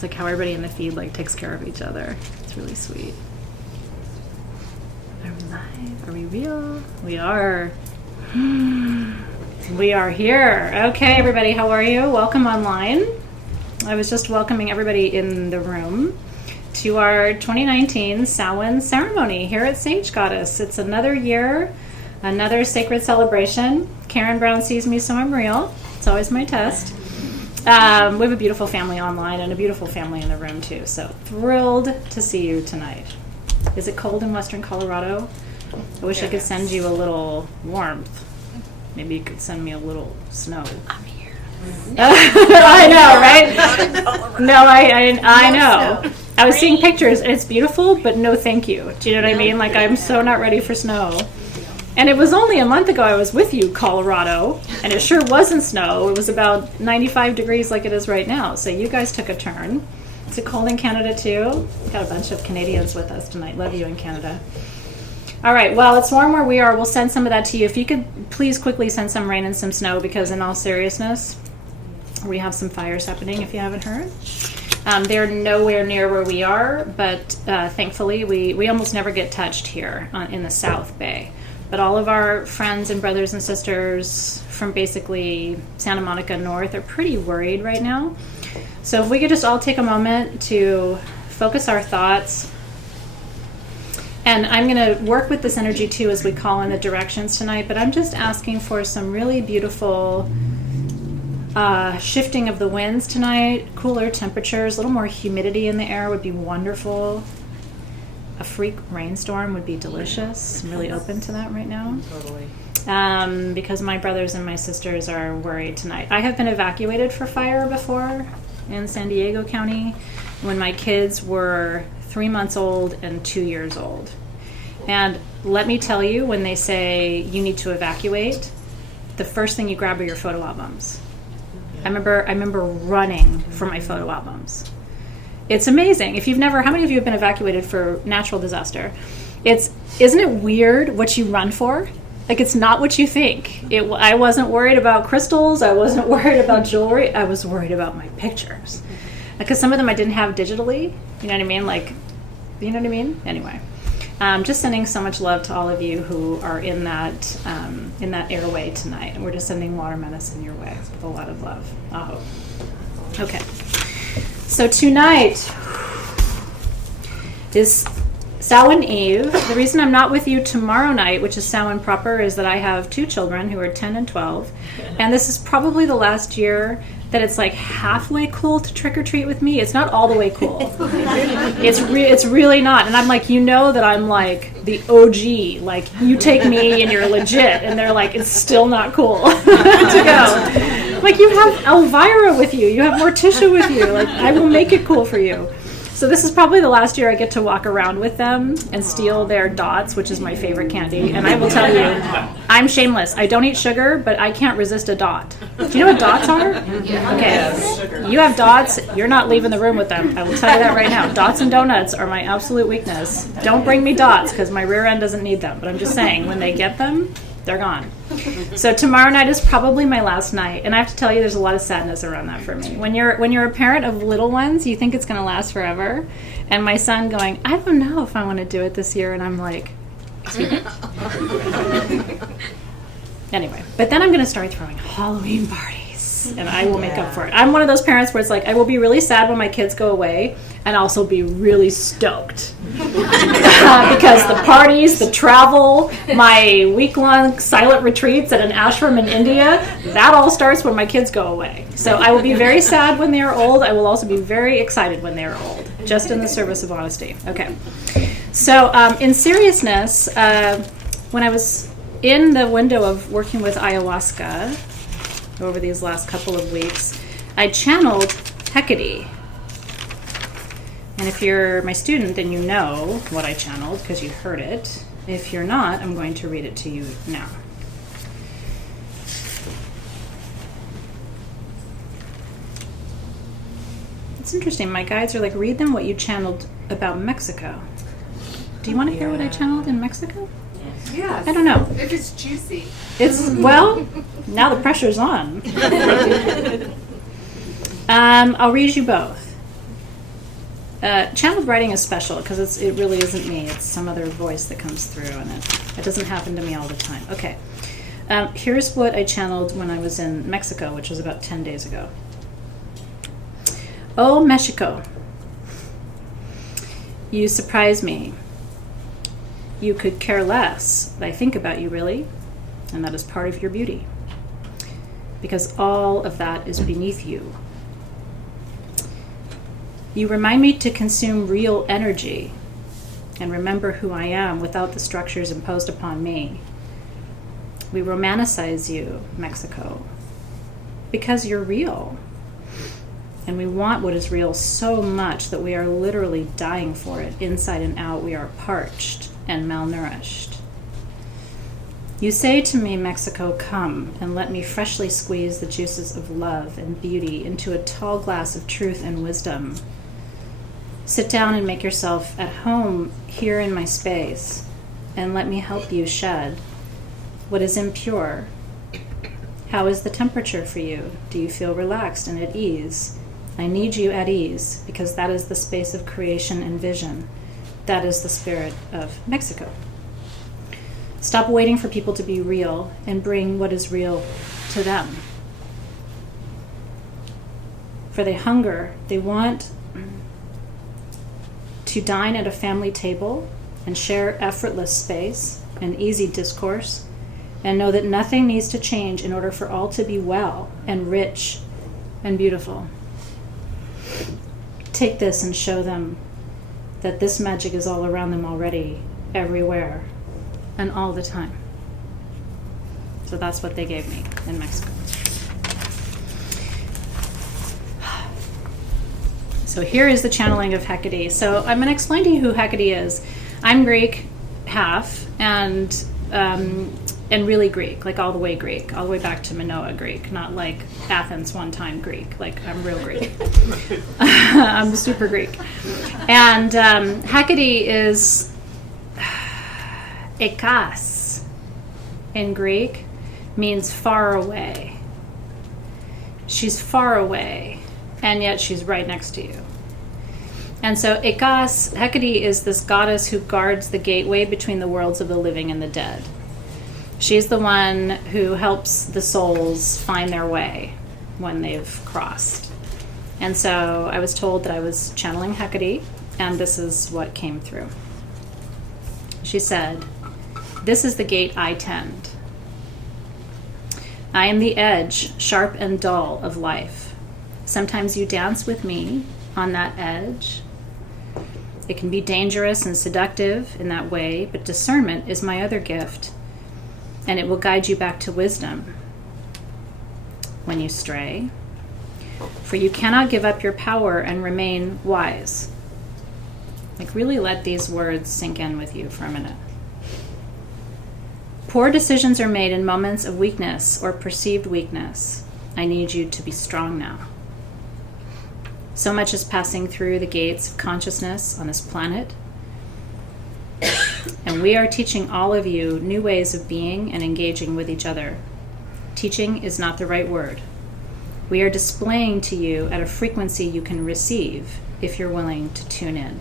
It's like how everybody in the feed like takes care of each other. It's really sweet. Are we live? Are we real? We are. We are here. Okay, everybody, how are you? Welcome online. I was just welcoming everybody in the room to our 2019 Sowin ceremony here at Sage Goddess. It's another year, another sacred celebration. Karen Brown sees me, so I'm real. It's always my test. We have a beautiful family online and a beautiful family in the room too. So thrilled to see you tonight. Is it cold in Western Colorado? I wish I could send you a little warmth. Maybe you could send me a little snow. I'm here. I know, right? No, I know. Snow. I was seeing pictures. It's beautiful, but no thank you. Do you know what I mean? Like, I'm so not ready for snow. And it was only a month ago I was with you, Colorado, and it sure wasn't snow. It was about 95 degrees like it is right now. So you guys took a turn. Is it cold in Canada too? Got a bunch of Canadians with us tonight. Love you in Canada. All right, well, it's warm where we are. We'll send some of that to you. If you could please quickly send some rain and some snow, because in all seriousness, we have some fires happening, if you haven't heard. They're nowhere near where we are, but thankfully we almost never get touched here in the South Bay. But all of our friends and brothers and sisters from basically Santa Monica North are pretty worried right now. So if we could just all take a moment to focus our thoughts. And I'm going to work with this energy too as we call in the directions tonight, but I'm just asking for some really beautiful shifting of the winds tonight, cooler temperatures, a little more humidity in the air would be wonderful. A freak rainstorm would be delicious. I'm really open to that right now. Totally. Because my brothers and my sisters are worried tonight. I have been evacuated for fire before in San Diego County when my kids were 3 months old and 2 years old. And let me tell you, when they say you need to evacuate, the first thing you grab are your photo albums. I remember running for my photo albums. It's amazing. If you've never, how many of you have been evacuated for natural disaster? Isn't it weird what you run for? Like, it's not what you think. I wasn't worried about crystals. I wasn't worried about jewelry. I was worried about my pictures. Because some of them I didn't have digitally. You know what I mean? Like, you know what I mean? Anyway, just sending so much love to all of you who are in that airway tonight. And we're just sending water medicine your way with a lot of love. I hope. Okay. So tonight is Samhain Eve. The reason I'm not with you tomorrow night, which is Samhain proper, is that I have 2 children who are 10 and 12. And this is probably the last year that it's like halfway cool to trick or treat with me. It's not all the way cool. It's really not. And I'm like, you know that I'm like the OG. Like, you take me and you're legit. And they're like, it's still not cool to go. Like, you have Elvira with you. You have Morticia with you. Like, I will make it cool for you. So this is probably the last year I get to walk around with them and steal their dots, which is my favorite candy. And I will tell you, I'm shameless. I don't eat sugar, but I can't resist a dot. Do you know what dots are? Yeah. Okay. You have dots. You're not leaving the room with them. I will tell you that right now. Dots and donuts are my absolute weakness. Don't bring me dots because my rear end doesn't need them. But I'm just saying, when they get them, they're gone. So tomorrow night is probably my last night, and I have to tell you, there's a lot of sadness around that for me. When you're a parent of little ones, you think it's going to last forever. And my son going, I don't know if I want to do it this year, and I'm like, excuse me. Anyway, but then I'm going to start throwing Halloween parties, and I will make up for it. I'm one of those parents where it's like, I will be really sad when my kids go away, and also be really stoked. Because the parties, the travel, my week-long silent retreats at an ashram in India, that all starts when my kids go away. So I will be very sad when they are old. I will also be very excited when they are old, just in the service of honesty. Okay. So in seriousness, when I was in the window of working with ayahuasca over these last couple of weeks, I channeled Hecate. And if you're my student, then you know what I channeled because you heard it. If you're not, I'm going to read it to you now. It's interesting. My guides are like, read them what you channeled about Mexico. Do you want to hear what I channeled in Mexico? Yes. I don't know. If it's juicy. Well, now the pressure's on. I'll read you both. Channeled writing is special because it really isn't me. It's some other voice that comes through, and it doesn't happen to me all the time. Okay. Here's what I channeled when I was in Mexico, which was about 10 days ago. Oh, Mexico, you surprise me. You could care less what I think about you, really, and that is part of your beauty, because all of that is beneath you. You remind me to consume real energy and remember who I am without the structures imposed upon me. We romanticize you, Mexico, because you're real. And we want what is real so much that we are literally dying for it. Inside and out, we are parched and malnourished. You say to me, Mexico, come and let me freshly squeeze the juices of love and beauty into a tall glass of truth and wisdom. Sit down and make yourself at home here in my space, and let me help you shed what is impure. How is the temperature for you? Do you feel relaxed and at ease? I need you at ease, because that is the space of creation and vision. That is the spirit of Mexico. Stop waiting for people to be real and bring what is real to them. For they hunger, they want to dine at a family table and share effortless space and easy discourse, and know that nothing needs to change in order for all to be well and rich and beautiful. Take this and show them that this magic is all around them already, everywhere, and all the time. So that's what they gave me in Mexico. So here is the channeling of Hecate. So I'm going to explain to you who Hecate is. I'm Greek, half, and really Greek, like all the way Greek, all the way back to Minoa Greek, not like Athens one time Greek. Like I'm real Greek. I'm super Greek. And Hecate is ekas in Greek, means far away. She's far away, and yet she's right next to you. And so Ekas, Hecate, is this goddess who guards the gateway between the worlds of the living and the dead. She's the one who helps the souls find their way when they've crossed. And so I was told that I was channeling Hecate, and this is what came through. She said, "This is the gate I tend. I am the edge, sharp and dull, of life. Sometimes you dance with me on that edge. It can be dangerous and seductive in that way, but discernment is my other gift, and it will guide you back to wisdom when you stray. For you cannot give up your power and remain wise." Like, really let these words sink in with you for a minute. "Poor decisions are made in moments of weakness or perceived weakness. I need you to be strong now. So much is passing through the gates of consciousness on this planet, and we are teaching all of you new ways of being and engaging with each other. Teaching is not the right word. We are displaying to you at a frequency you can receive if you're willing to tune in.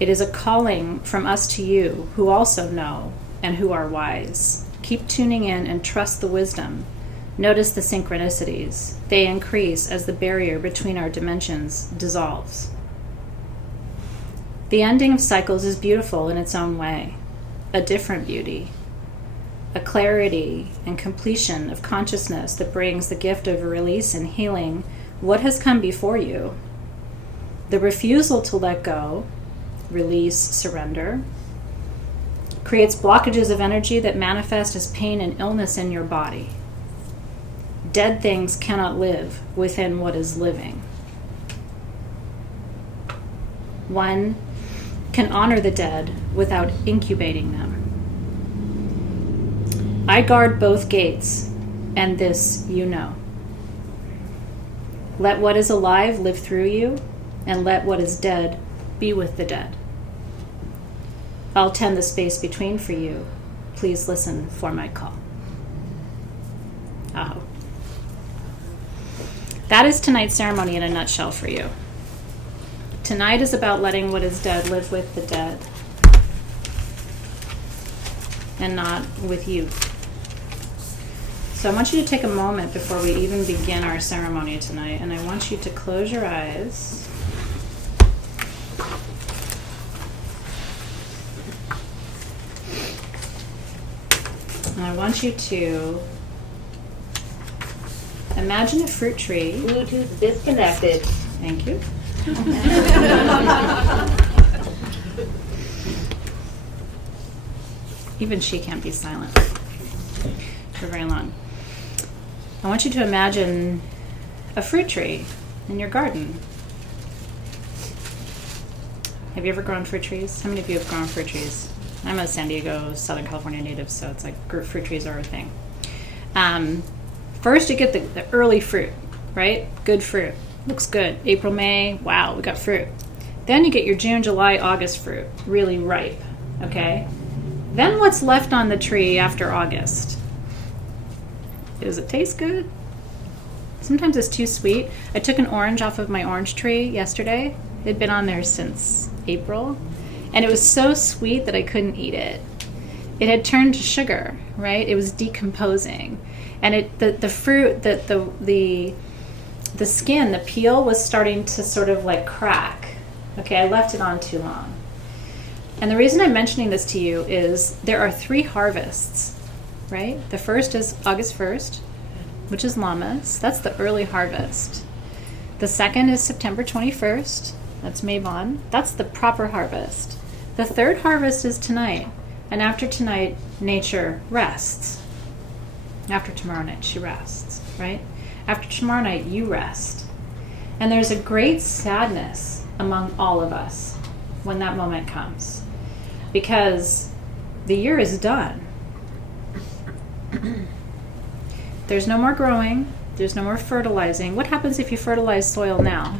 It is a calling from us to you who also know and who are wise. Keep tuning in and trust the wisdom. Notice the synchronicities. They increase as the barrier between our dimensions dissolves. The ending of cycles is beautiful in its own way, a different beauty, a clarity and completion of consciousness that brings the gift of release and healing what has come before you. The refusal to let go, release, surrender, creates blockages of energy that manifest as pain and illness in your body. Dead things cannot live within what is living. One can honor the dead without incubating them. I guard both gates, and this you know. Let what is alive live through you, and let what is dead be with the dead. I'll tend the space between for you. Please listen for my call." Aho. That is tonight's ceremony in a nutshell for you. Tonight is about letting what is dead live with the dead and not with you. So I want you to take a moment before we even begin our ceremony tonight, and I want you to close your eyes. And I want you to imagine a fruit tree. Bluetooth disconnected. Thank you. Even she can't be silent for very long. I want you to imagine a fruit tree in your garden. Have you ever grown fruit trees? How many of you have grown fruit trees? I'm a San Diego, Southern California native, so it's like fruit trees are a thing. First, you get the early fruit, right? Good fruit. Looks good. April, May, wow, we got fruit. Then you get your June, July, August fruit, really ripe, okay? Then what's left on the tree after August? Does it taste good? Sometimes it's too sweet. I took an orange off of my orange tree yesterday. It had been on there since April, and it was so sweet that I couldn't eat it. It had turned to sugar, right? It was decomposing. And the fruit, the skin, the peel was starting to sort of like crack. Okay, I left it on too long. And the reason I'm mentioning this to you is there are 3 harvests, right? The first is August 1st, which is llamas. That's the early harvest. The second is September 21st. That's Mabon. That's the proper harvest. The third harvest is tonight. And after tonight, nature rests. After tomorrow night, she rests, right? After tomorrow night, you rest. And there's a great sadness among all of us when that moment comes. Because the year is done. There's no more growing. There's no more fertilizing. What happens if you fertilize soil now?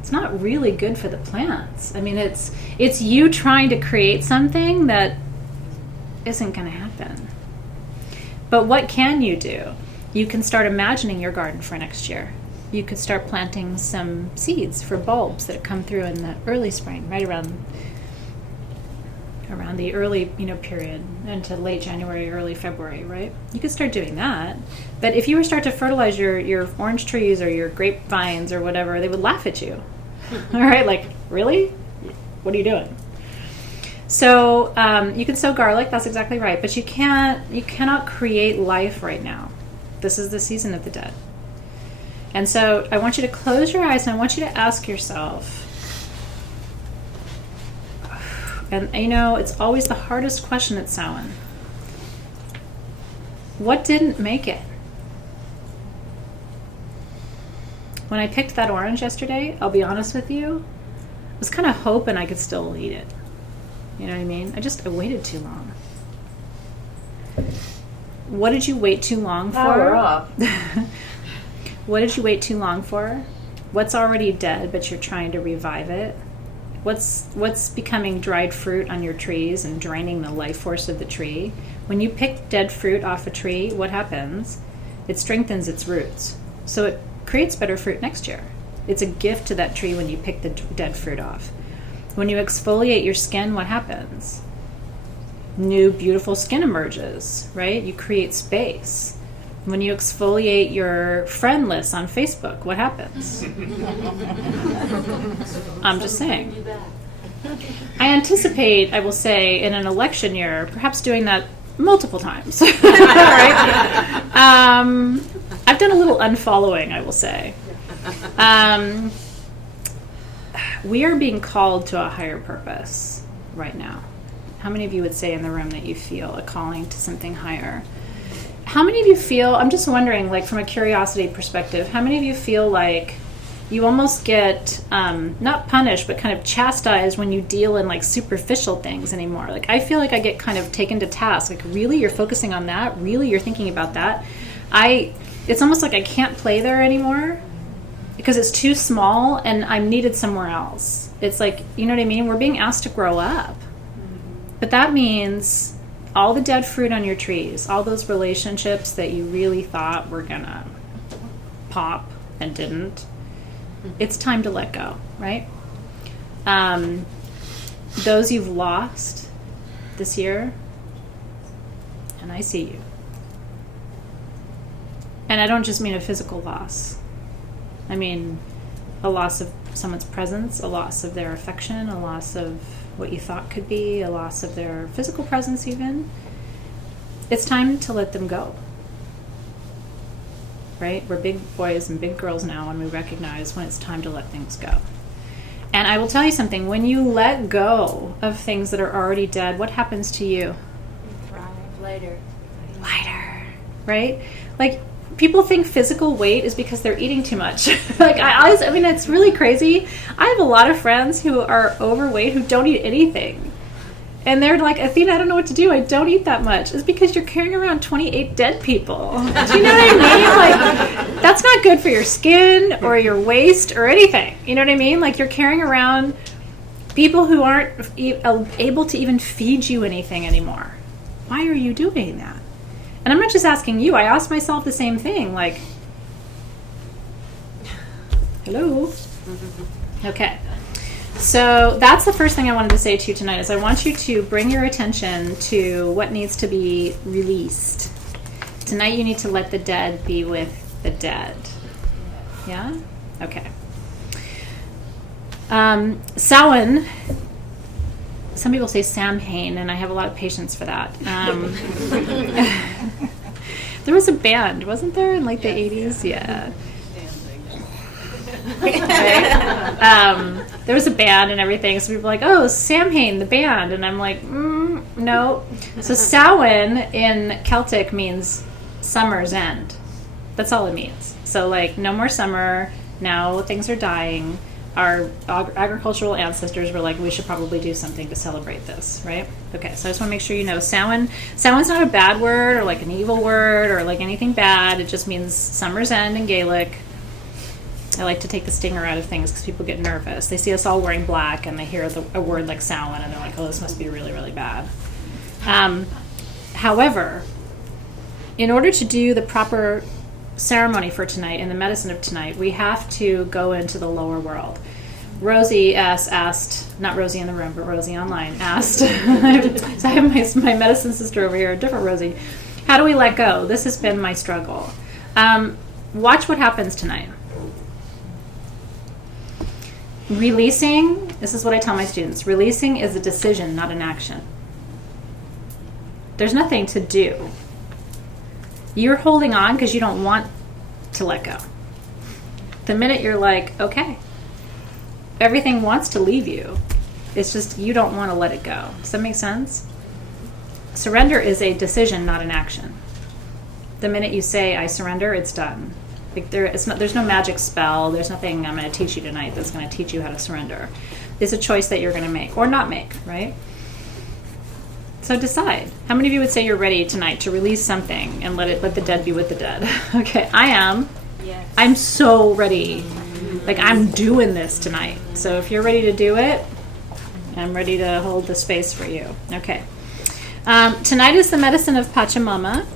It's not really good for the plants. I mean, it's you trying to create something that isn't going to happen. But what can you do? You can start imagining your garden for next year. You could start planting some seeds for bulbs that come through in the early spring, right around the early, period into late January, early February, right? You could start doing that. But if you were to start to fertilize your orange trees or your grapevines or whatever, they would laugh at you. All right, like, really? What are you doing? So you can sow garlic. That's exactly right. But you cannot create life right now. This is the season of the dead. And so I want you to close your eyes and I want you to ask yourself, and it's always the hardest question at Sowin. What didn't make it? When I picked that orange yesterday, I'll be honest with you, I was kind of hoping I could still eat it. You know what I mean? I waited too long. What did you wait too long for? Power off. What did you wait too long for? What's already dead, but you're trying to revive it? What's becoming dried fruit on your trees and draining the life force of the tree? When you pick dead fruit off a tree, what happens? It strengthens its roots. So it creates better fruit next year. It's a gift to that tree when you pick the dead fruit off. When you exfoliate your skin, what happens? New, beautiful skin emerges, right? You create space. When you exfoliate your friend list on Facebook, what happens? I'm just saying. I anticipate, I will say, in an election year, perhaps doing that multiple times. Right? I've done a little unfollowing, I will say. We are being called to a higher purpose right now. How many of you would say in the room that you feel a calling to something higher? How many of you feel, I'm just wondering, like from a curiosity perspective, how many of you feel like you almost get, not punished, but kind of chastised when you deal in like superficial things anymore? Like I feel like I get kind of taken to task. Like really, you're focusing on that? Really, you're thinking about that? It's almost like I can't play there anymore because it's too small and I'm needed somewhere else. It's like, you know what I mean? We're being asked to grow up. But that means all the dead fruit on your trees, all those relationships that you really thought were gonna pop and didn't. It's time to let go, right? Those you've lost this year, and I see you. And I don't just mean a physical loss. I mean a loss of someone's presence, a loss of their affection, a loss of what you thought could be, a loss of their physical presence even. It's time to let them go. Right? We're big boys and big girls now, and we recognize when it's time to let things go. And I will tell you something, when you let go of things that are already dead, what happens to you? Lighter. Lighter, right? Like, people think physical weight is because they're eating too much. Like, I mean, it's really crazy. I have a lot of friends who are overweight who don't eat anything. And they're like, Athena, I don't know what to do. I don't eat that much. It's because you're carrying around 28 dead people. Do you know what I mean? Like, that's not good for your skin or your waist or anything. You know what I mean? Like, you're carrying around people who aren't able to even feed you anything anymore. Why are you doing that? And I'm not just asking you. I ask myself the same thing. Like, hello? Okay. So that's the first thing I wanted to say to you tonight is I want you to bring your attention to what needs to be released. Tonight you need to let the dead be with the dead. Yeah? Okay. Sowin, some people say Samhain, and I have a lot of patience for that. There was a band, wasn't there, in like the 80s? Yeah. Right? There was a band and everything, so people were like, oh, Samhain, the band. And I'm like, no. So Sowin in Celtic means summer's end. That's all it means. So, like, no more summer. Now things are dying. Our agricultural ancestors were like, we should probably do something to celebrate this, right? Okay, so I just want to make sure you know Sowin's not a bad word or like an evil word or like anything bad. It just means summer's end in Gaelic. I like to take the stinger out of things because people get nervous. They see us all wearing black and they hear a word like Sowin and they're like, oh, this must be really, really bad. However, in order to do the proper ceremony for tonight and the medicine of tonight, we have to go into the lower world. Rosie asked, not Rosie in the room, but Rosie online, asked, so I have my medicine sister over here, a different Rosie, how do we let go? This has been my struggle. Watch what happens tonight. Releasing, this is what I tell my students, releasing is a decision, not an action. There's nothing to do. You're holding on because you don't want to let go. The minute you're like, okay, everything wants to leave you. It's just you don't want to let it go. Does that make sense? Surrender is a decision, not an action. The minute you say, I surrender, it's done. Like there's no magic spell. There's nothing I'm going to teach you tonight that's going to teach you how to surrender. It's a choice that you're going to make or not make, right? So decide. How many of you would say you're ready tonight to release something and let the dead be with the dead? Okay, I am. Yes. I'm so ready. Like, I'm doing this tonight. So if you're ready to do it, I'm ready to hold the space for you. Okay. Tonight is the medicine of Pachamama.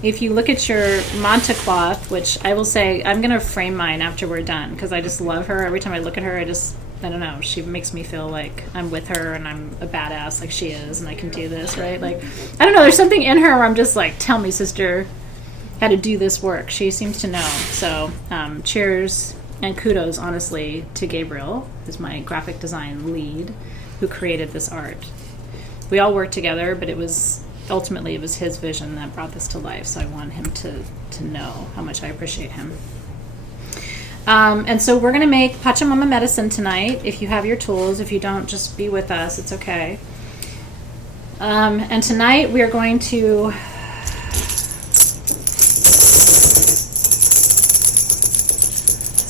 If you look at your manta cloth, which I will say, I'm going to frame mine after we're done because I just love her. Every time I look at her, I don't know, she makes me feel like I'm with her and I'm a badass like she is and I can do this, right? Like, I don't know, there's something in her where I'm just like, tell me, sister, how to do this work. She seems to know. So cheers and kudos, honestly, to Gabriel, who's my graphic design lead, who created this art. We all worked together, but ultimately it was his vision that brought this to life, so I want him to know how much I appreciate him. And so we're going to make Pachamama medicine tonight. If you have your tools, if you don't, just be with us. It's okay. And tonight we are going to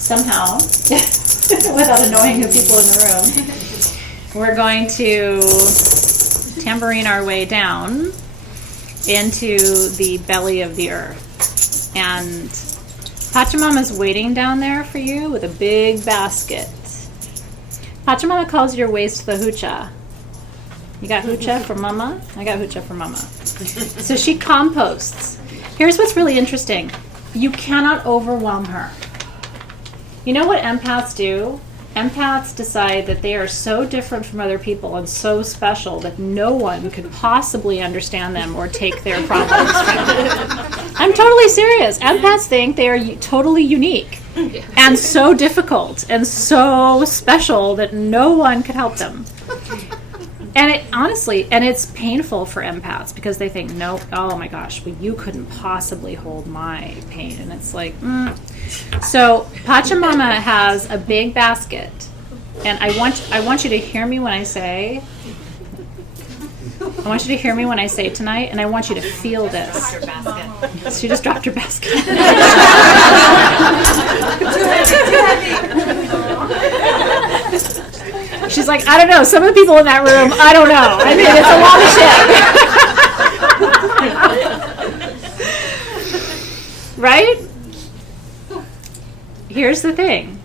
somehow, without annoying the people in the room, we're going to tambourine our way down into the belly of the earth. And Pachamama's waiting down there for you with a big basket. Pachamama calls your waist the hucha. You got hucha for mama? I got hucha for mama. So she composts. Here's what's really interesting. You cannot overwhelm her. You know what empaths do? Empaths decide that they are so different from other people and so special that no one could possibly understand them or take their problems from them. I'm totally serious. Empaths think they are totally unique and so difficult and so special that no one could help them. And it honestly, and it's painful for empaths because they think, no, oh my gosh, well, you couldn't possibly hold my pain. And it's like, So Pachamama has a big basket, and I want you to hear me when I say. I want you to hear me when I say tonight, and I want you to feel this. She just dropped her basket. She's like, I don't know. Some of the people in that room, I don't know. I mean, it's a lot of shit. Right? Here's the thing.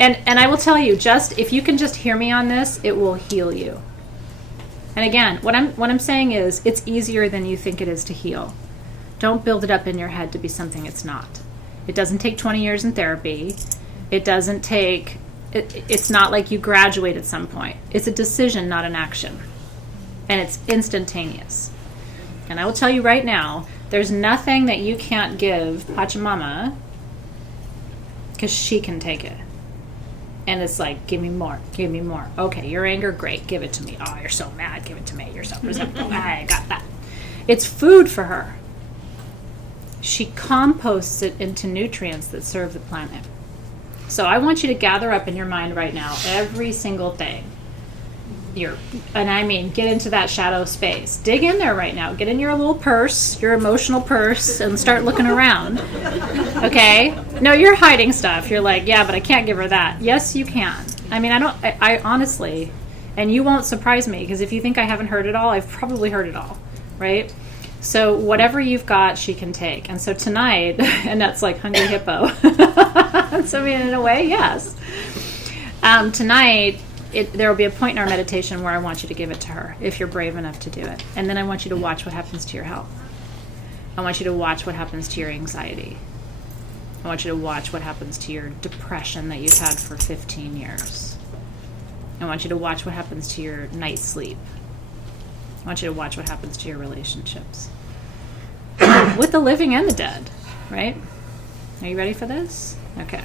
And I will tell you, just if you can just hear me on this, it will heal you. And again, what I'm saying is it's easier than you think it is to heal. Don't build it up in your head to be something it's not. It doesn't take 20 years in therapy. It doesn't take it's not like you graduate at some point. It's a decision, not an action. And it's instantaneous. And I will tell you right now, there's nothing that you can't give Pachamama because she can take it. And it's like, give me more, give me more. Okay, your anger, great, give it to me. Oh, you're so mad, give it to me. You're so resentful. I got that. It's food for her. She composts it into nutrients that serve the planet. So I want you to gather up in your mind right now every single thing. And I mean, get into that shadow space. Dig in there right now. Get in your little purse, your emotional purse, and start looking around. Okay? No, you're hiding stuff. You're like, yeah, but I can't give her that. Yes, you can. I mean, I honestly, and you won't surprise me, because if you think I haven't heard it all, I've probably heard it all, right? So whatever you've got, she can take. And so tonight, and that's like Hungry Hippo. So I mean, in a way, yes. Tonight, there will be a point in our meditation where I want you to give it to her, if you're brave enough to do it. And then I want you to watch what happens to your health. I want you to watch what happens to your anxiety. I want you to watch what happens to your depression that you've had for 15 years. I want you to watch what happens to your night's sleep. I want you to watch what happens to your relationships. With the living and the dead, right? Are you ready for this? Okay.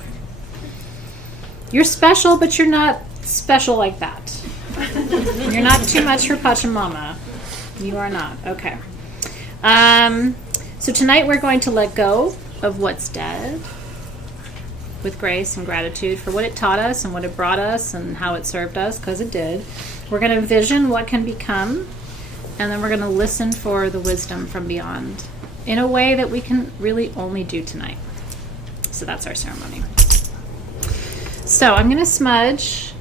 You're special, but you're not special like that. You're not too much for Pachamama. You are not. Okay. So tonight we're going to let go of what's dead with grace and gratitude for what it taught us and what it brought us and how it served us, because it did. We're going to envision what can become, and then we're going to listen for the wisdom from beyond in a way that we can really only do tonight. So that's our ceremony. So I'm going to smudge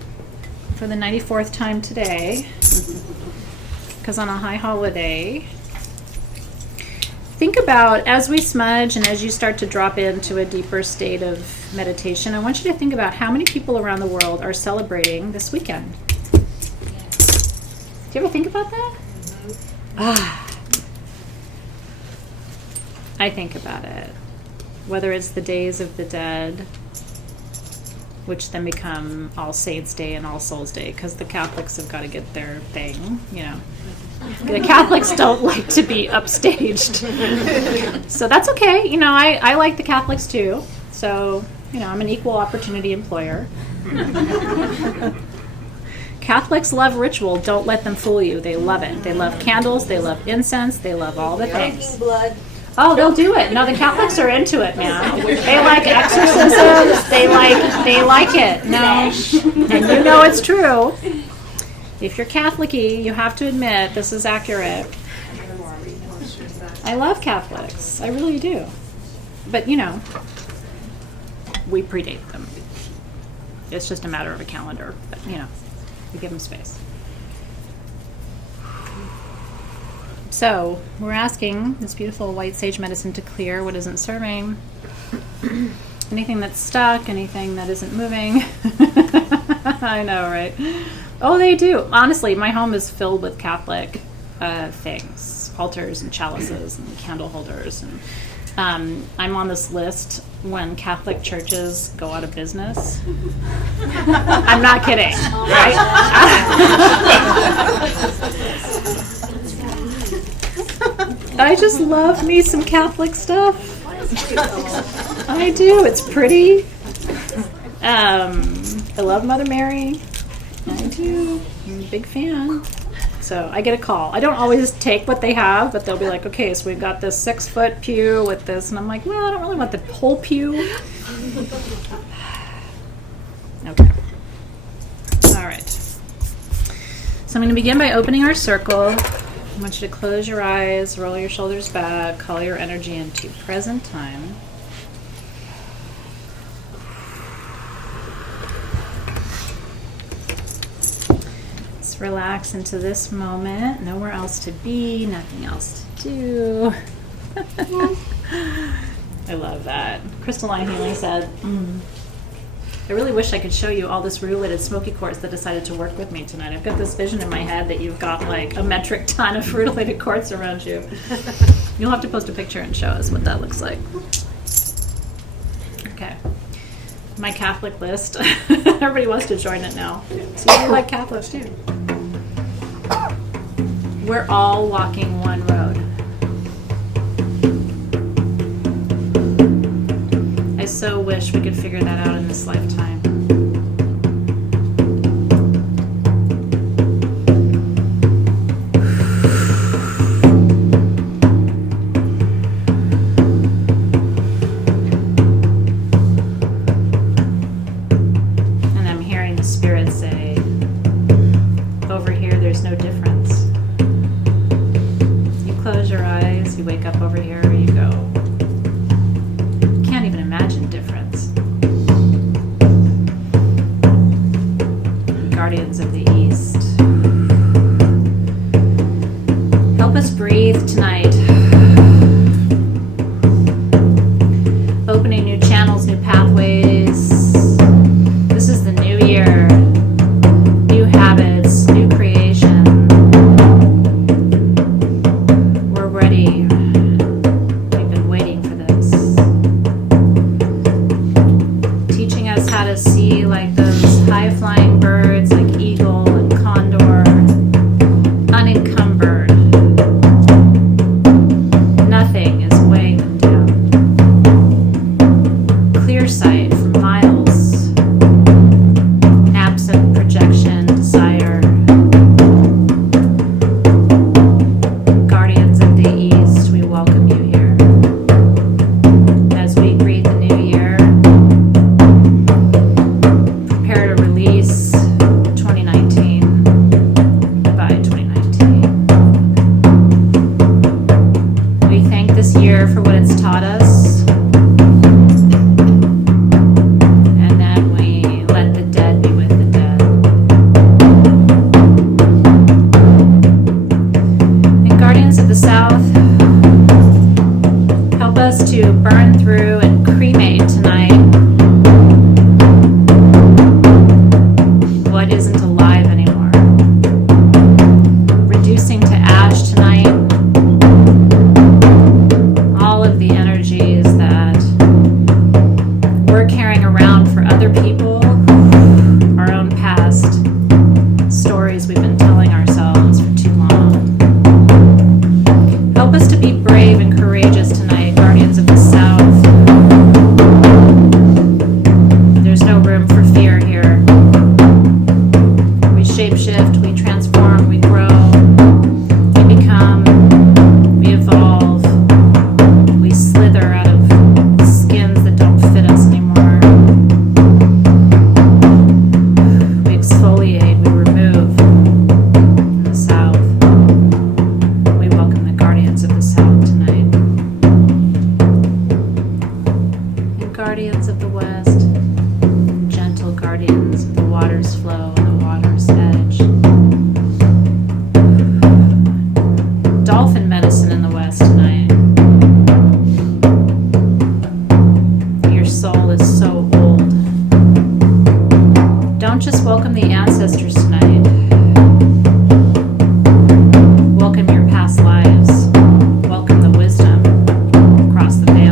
for the 94th time today, because on a high holiday, think about, as we smudge and as you start to drop into a deeper state of meditation, I want you to think about how many people around the world are celebrating this weekend. Do you ever think about that? I think about it. Whether it's the Days of the Dead, which then become All Saints Day and All Souls Day, because the Catholics have got to get their thing, you know. The Catholics don't like to be upstaged. So that's okay. You know, I like the Catholics too. So, you know, I'm an equal opportunity employer. Catholics love ritual. Don't let them fool you. They love it. They love candles. They love incense. They love all the things. Blood. Oh, they'll do it. No, the Catholics are into it, man. They like exorcisms. They like it. No, and you know it's true. If you're Catholic-y, you have to admit this is accurate. I love Catholics. I really do. But, you know, we predate them. It's just a matter of a calendar. But, you know, we give them space. So, we're asking this beautiful white sage medicine to clear what isn't serving. Anything that's stuck, anything that isn't moving. I know, right? Oh, they do. Honestly, my home is filled with Catholic things. Altars and chalices and candle holders. And I'm on this list when Catholic churches go out of business. I'm not kidding, right? I just love me some Catholic stuff. I do. It's pretty. I love Mother Mary. I do. I'm a big fan. So I get a call. I don't always take what they have, but they'll be like, okay, so we've got this 6-foot pew with this. And I'm like, well, I don't really want the whole pew. Okay. All right. So I'm going to begin by opening our circle. I want you to close your eyes, roll your shoulders back, call your energy into present time. Relax into this moment. Nowhere else to be, nothing else to do. I love that. Crystalline Healing said, I really wish I could show you all this related smoky quartz that decided to work with me tonight. I've got this vision in my head that you've got like a metric ton of related quartz around you. You'll have to post a picture and show us what that looks like. Okay. My Catholic list. Everybody wants to join it now. So you like Catholics too. We're all walking one road. I so wish we could figure that out in this lifetime. And I'm hearing the Spirit say, over here there's no difference. Close your eyes, you wake up over here, you go. Can't even imagine difference. Guardians of the East. Help us breathe tonight. Opening new channels, new pathways. This is the new year. New habits, new creation. Welcome your past lives. Welcome the wisdom across the veil.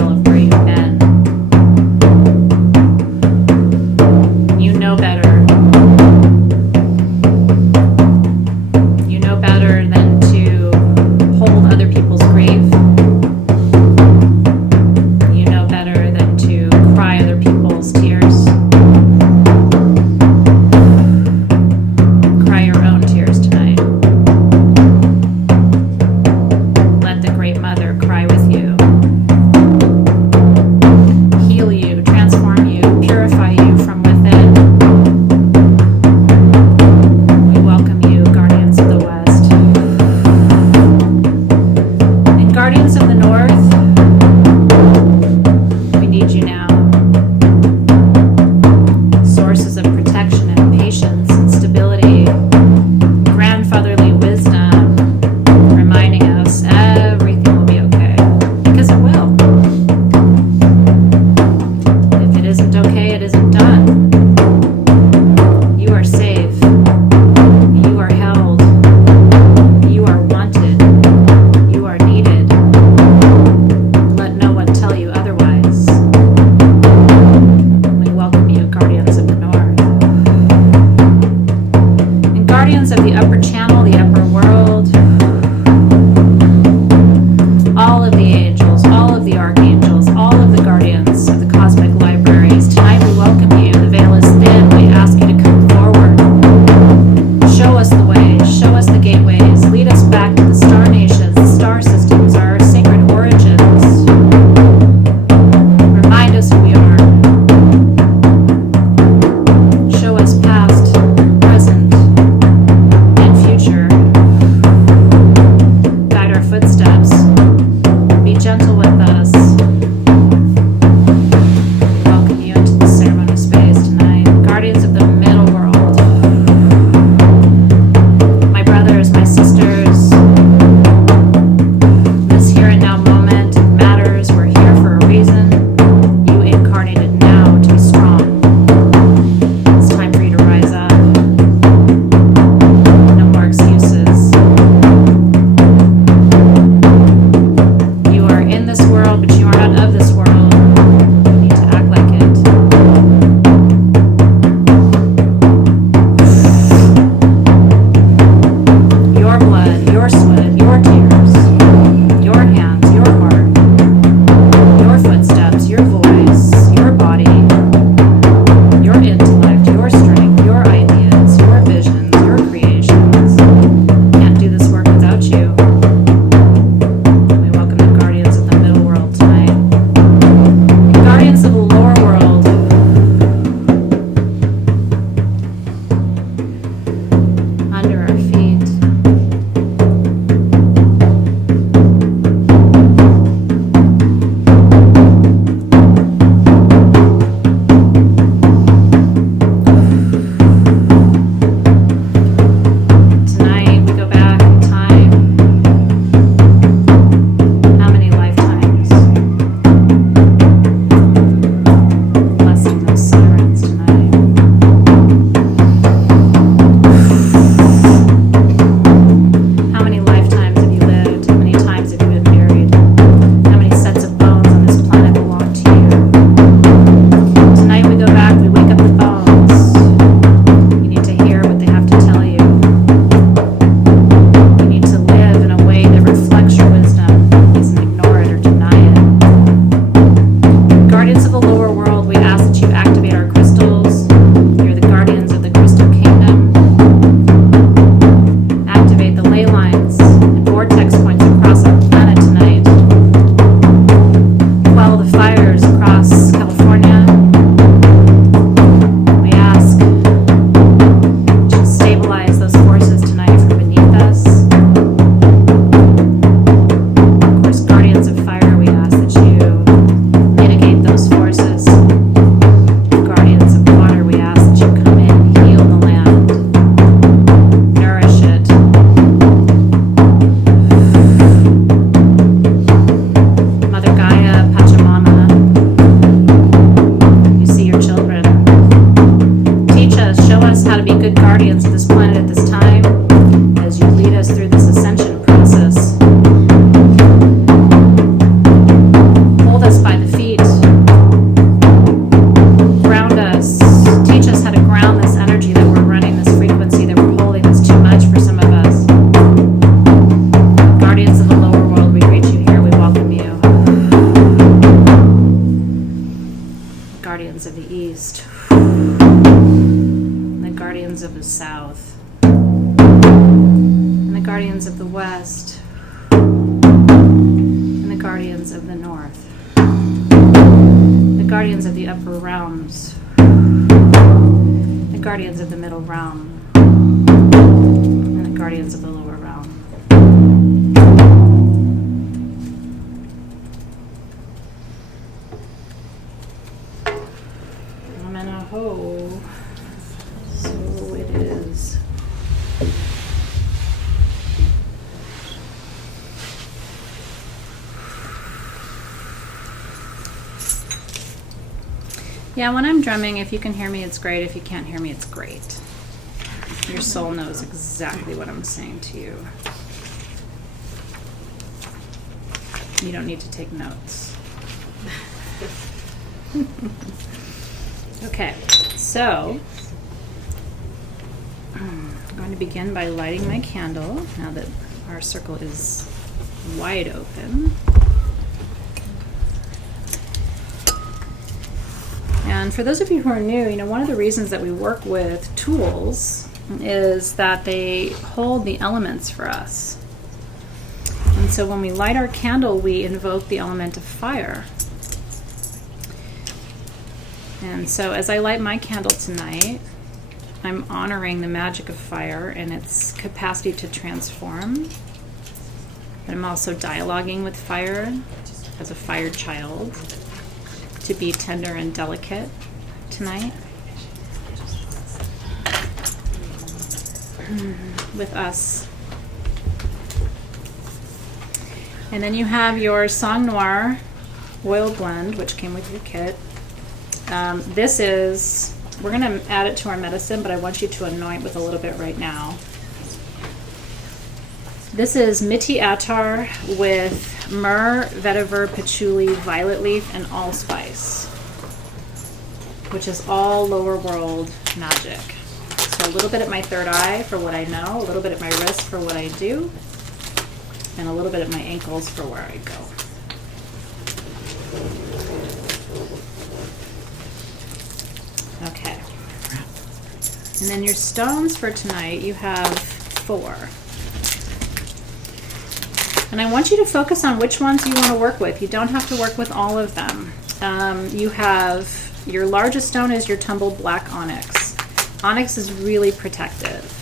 guardians of the east, and the guardians of the south, and the guardians of the west, and the guardians of the north, the guardians of the upper realms, the guardians of the middle realm, and the guardians of the lower realm. Ho. So it is. Yeah, when I'm drumming, if you can hear me, it's great. If you can't hear me, it's great. Your soul knows exactly what I'm saying to you. You don't need to take notes. Okay, so I'm going to begin by lighting my candle now that our circle is wide open. And for those of you who are new, one of the reasons that we work with tools is that they hold the elements for us. And so when we light our candle, we invoke the element of fire. And so as I light my candle tonight, I'm honoring the magic of fire and its capacity to transform. But I'm also dialoguing with fire as a fire child to be tender and delicate tonight with us. And then you have your Sang Noir oil blend, which came with your kit. We're going to add it to our medicine, but I want you to anoint with a little bit right now. This is Miti Attar with myrrh, vetiver, patchouli, violet leaf, and allspice, which is all lower world magic. So a little bit at my third eye for what I know, a little bit at my wrist for what I do, and a little bit at my ankles for where I go. Okay. And then your stones for tonight, you have 4. And I want you to focus on which ones you want to work with. You don't have to work with all of them. You have, your largest stone is your tumbled black onyx. Onyx is really protective.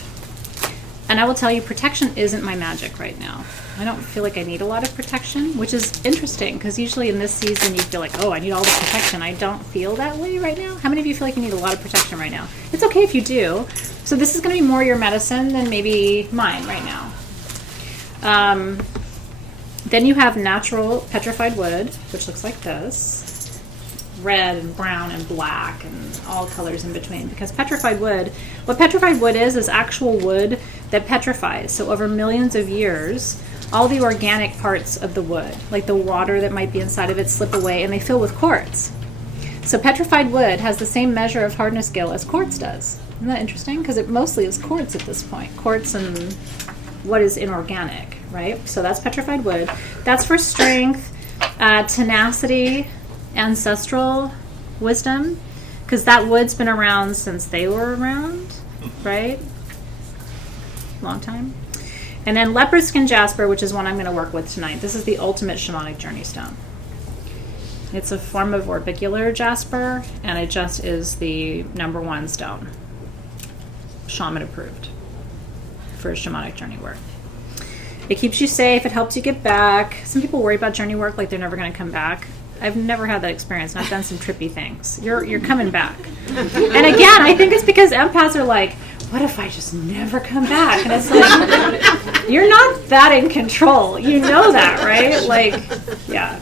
And I will tell you, protection isn't my magic right now. I don't feel like I need a lot of protection, which is interesting because usually in this season you feel like, oh, I need all the protection. I don't feel that way right now. How many of you feel like you need a lot of protection right now? It's okay if you do. So this is going to be more your medicine than maybe mine right now. Then you have natural petrified wood, which looks like this. Red and brown and black and all colors in between. Because petrified wood, what petrified wood is actual wood that petrifies. So over millions of years, all the organic parts of the wood, like the water that might be inside of it, slip away and they fill with quartz. So petrified wood has the same measure of hardness scale as quartz does. Isn't that interesting? Because it mostly is quartz at this point. Quartz and what is inorganic, right? So that's petrified wood. That's for strength, tenacity, ancestral wisdom, because that wood's been around since they were around, right? Long time. And then leopard skin jasper, which is one I'm going to work with tonight. This is the ultimate shamanic journey stone. It's a form of orbicular jasper, and it just is the #1 stone. Shaman approved for shamanic journey work. It keeps you safe. It helps you get back. Some people worry about journey work like they're never going to come back. I've never had that experience, and I've done some trippy things. You're coming back. And again, I think it's because empaths are like, what if I just never come back? And it's like, you're not that in control. You know that, right? Like, yeah,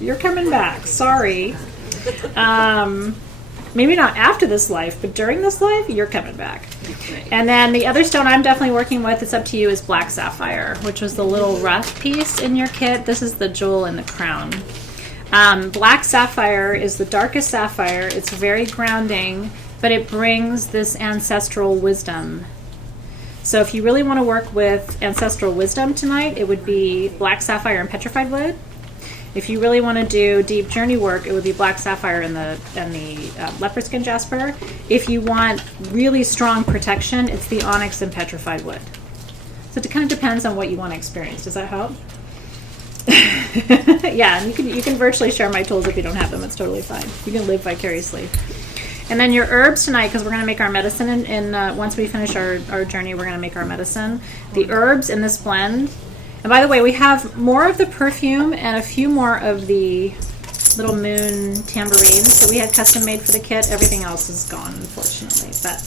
you're coming back. Sorry. Maybe not after this life, but during this life, you're coming back. And then the other stone I'm definitely working with, it's up to you, is black sapphire, which was the little rough piece in your kit. This is the jewel in the crown. Black sapphire is the darkest sapphire. It's very grounding, but it brings this ancestral wisdom. So if you really want to work with ancestral wisdom tonight, it would be black sapphire and petrified wood. If you really want to do deep journey work, it would be black sapphire and the leopard skin jasper. If you want really strong protection, it's the onyx and petrified wood. So it kind of depends on what you want to experience. Does that help? Yeah, and you can virtually share my tools if you don't have them. It's totally fine. You can live vicariously. And then your herbs tonight, because we're going to make our medicine. Once we finish our journey, we're going to make our medicine. The herbs in this blend. And by the way, we have more of the perfume and a few more of the little moon tambourines that we had custom made for the kit. Everything else is gone, unfortunately. But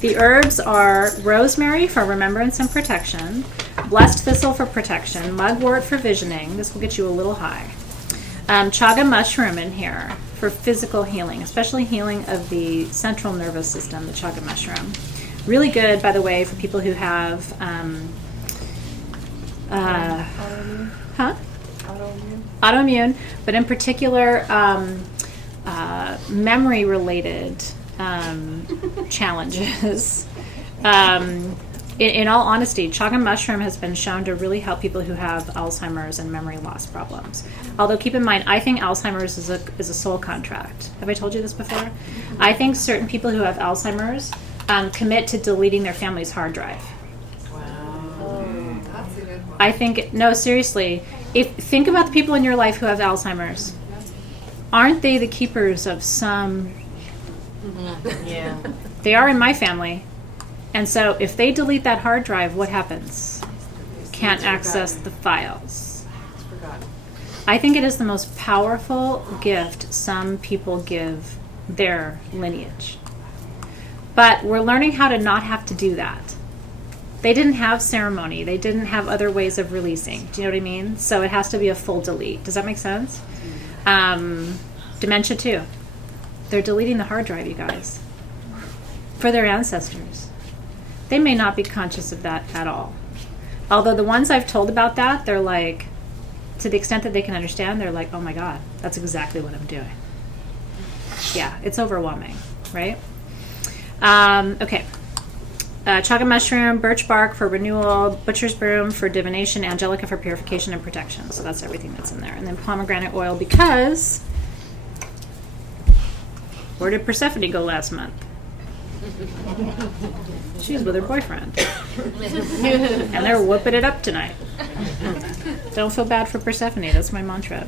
the herbs are rosemary for remembrance and protection, blessed thistle for protection, mugwort for visioning. This will get you a little high. Chaga mushroom in here for physical healing, especially healing of the central nervous system, the chaga mushroom. Really good, by the way, for people who have autoimmune, but in particular memory-related challenges. In all honesty, chaga mushroom has been shown to really help people who have Alzheimer's and memory loss problems. Although keep in mind, I think Alzheimer's is a soul contract. Have I told you this before? I think certain people who have Alzheimer's commit to deleting their family's hard drive. Wow. That's a good one. I think, no, seriously, think about the people in your life who have Alzheimer's. Aren't they the keepers of some... Yeah. They are in my family. And so if they delete that hard drive, what happens? Can't access the files. It's forgotten. I think it is the most powerful gift some people give their lineage. But we're learning how to not have to do that. They didn't have ceremony. They didn't have other ways of releasing. Do you know what I mean? So it has to be a full delete. Does that make sense? Dementia too. They're deleting the hard drive, you guys. For their ancestors. They may not be conscious of that at all. Although the ones I've told about that, they're like, to the extent that they can understand, they're like, oh my God, that's exactly what I'm doing. Yeah, it's overwhelming, right? Okay. Chaga mushroom, birch bark for renewal, butcher's broom for divination, angelica for purification and protection. So that's everything that's in there. And then pomegranate oil because... Where did Persephone go last month? She's with her boyfriend. And they're whooping it up tonight. Don't feel bad for Persephone. That's my mantra.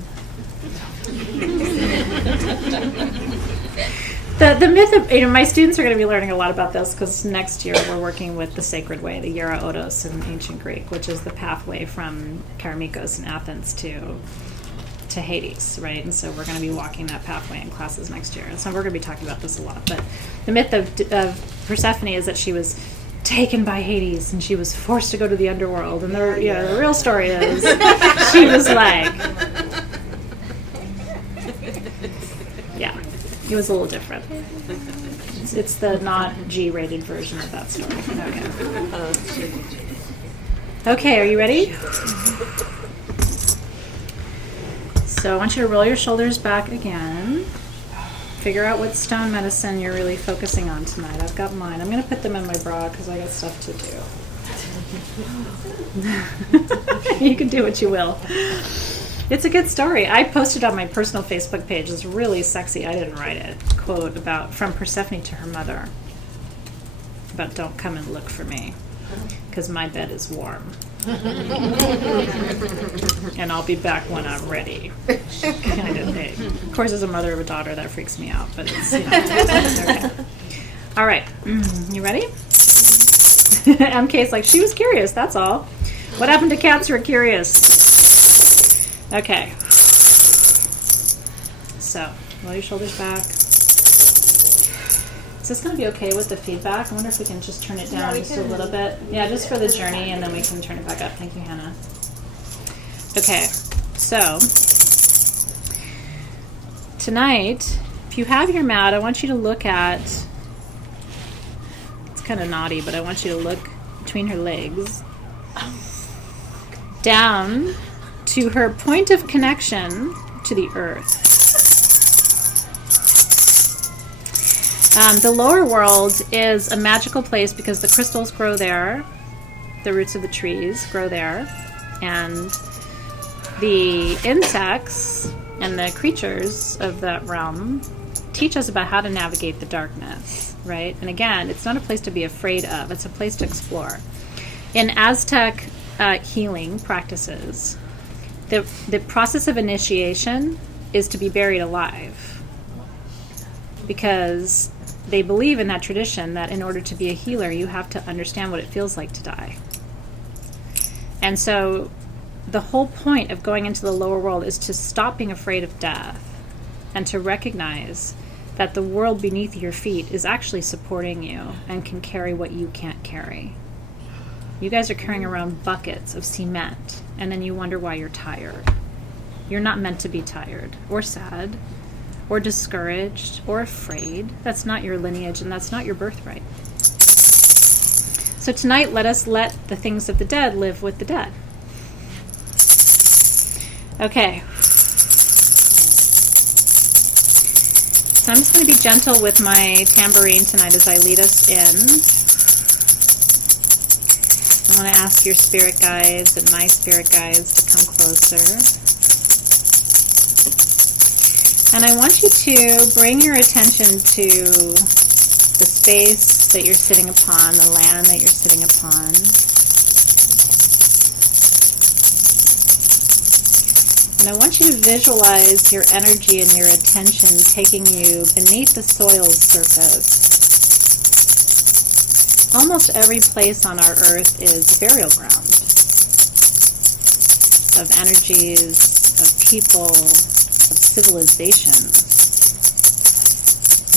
The myth of, my students are going to be learning a lot about this because next year we're working with the sacred way, the Hiera Odos in ancient Greek, which is the pathway from Kerameikos in Athens to Hades, right? And so we're going to be walking that pathway in classes next year. And so we're going to be talking about this a lot. But the myth of Persephone is that she was taken by Hades and she was forced to go to the underworld. And the real story is she was like, yeah, it was a little different. It's the not G-rated version of that story. Okay, are you ready? So I want you to roll your shoulders back again. Figure out what stone medicine you're really focusing on tonight. I've got mine. I'm going to put them in my bra because I got stuff to do. You can do what you will. It's a good story. I posted on my personal Facebook page this really sexy, I didn't write it, quote about from Persephone to her mother. About don't come and look for me because my bed is warm. And I'll be back when I'm ready. Kind of thing. Of course, as a mother of a daughter, that freaks me out, but it's, okay. All right. You ready? MK's like, she was curious, that's all. What happened to cats who are curious? Okay. So, roll your shoulders back. Is this going to be okay with the feedback? I wonder if we can just turn it down just a little bit. Yeah, just for the journey, and then we can turn it back up. Thank you, Hannah. Okay, so tonight, if you have your mat, I want you to look at, it's kind of naughty, but I want you to look between her legs, down to her point of connection to the earth. The lower world is a magical place because the crystals grow there, the roots of the trees grow there, and the insects and the creatures of that realm teach us about how to navigate the darkness, right? And again, it's not a place to be afraid of, it's a place to explore. In Aztec healing practices, the process of initiation is to be buried alive, because they believe in that tradition that in order to be a healer, you have to understand what it feels like to die. And so the whole point of going into the lower world is to stop being afraid of death and to recognize that the world beneath your feet is actually supporting you and can carry what you can't carry. You guys are carrying around buckets of cement, and then you wonder why you're tired. You're not meant to be tired or sad or discouraged or afraid. That's not your lineage, and that's not your birthright. So tonight, let us let the things of the dead live with the dead. Okay. So I'm just going to be gentle with my tambourine tonight as I lead us in. I want to ask your spirit guides and my spirit guides to come closer. And I want you to bring your attention to the space that you're sitting upon, the land that you're sitting upon. And I want you to visualize your energy and your attention taking you beneath the soil's surface. Almost every place on our earth is burial ground of energies, of people, of civilizations,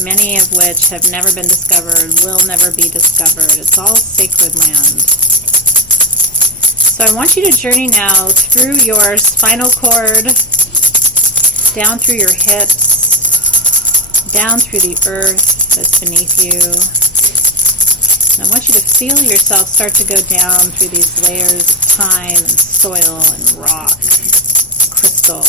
many of which have never been discovered, will never be discovered. It's all sacred land. So I want you to journey now through your spinal cord, down through your hips, down through the earth that's beneath you. And I want you to feel yourself start to go down through these layers of time and soil and rock, crystal,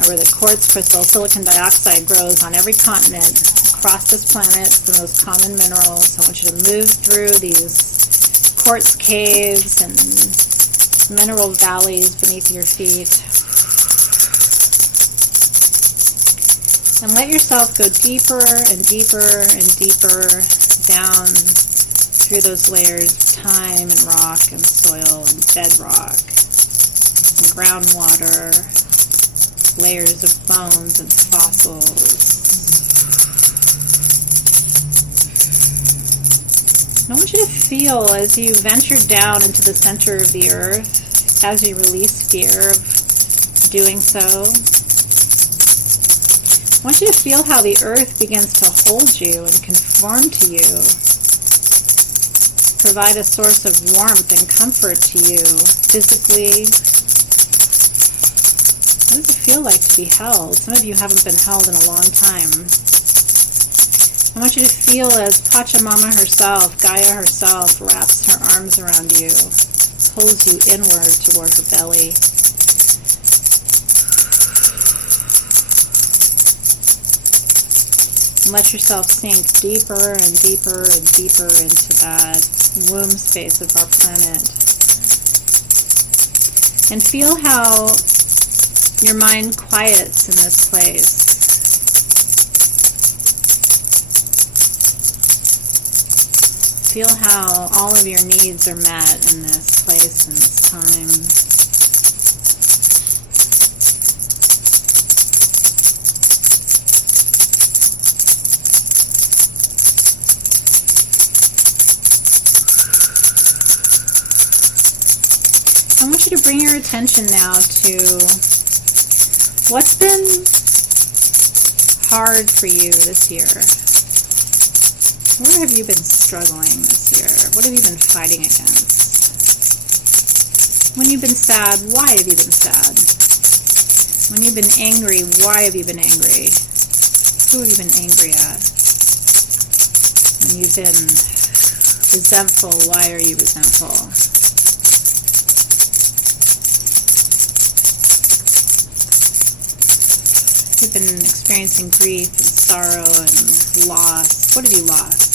or where the quartz crystal, silicon dioxide, grows on every continent across this planet. It's the most common minerals. I want you to move through these quartz caves and mineral valleys beneath your feet. And let yourself go deeper and deeper and deeper down through those layers of time and rock and soil and bedrock and groundwater, layers of bones and fossils. I want you to feel as you venture down into the center of the earth, as you release fear of doing so. I want you to feel how the earth begins to hold you and conform to you, provide a source of warmth and comfort to you physically. What does it feel like to be held? Some of you haven't been held in a long time. I want you to feel as Pachamama herself, Gaia herself, wraps her arms around you, pulls you inward toward her belly. And let yourself sink deeper and deeper and deeper into that womb space of our planet. And feel how your mind quiets in this place. Feel how all of your needs are met in this place and this time. I want you to bring your attention now to what's been hard for you this year. Where have you been struggling this year? What have you been fighting against? When you've been sad, why have you been sad? When you've been angry, why have you been angry? Who have you been angry at? When you've been resentful, why are you resentful? You've been experiencing grief and sorrow and loss. What have you lost?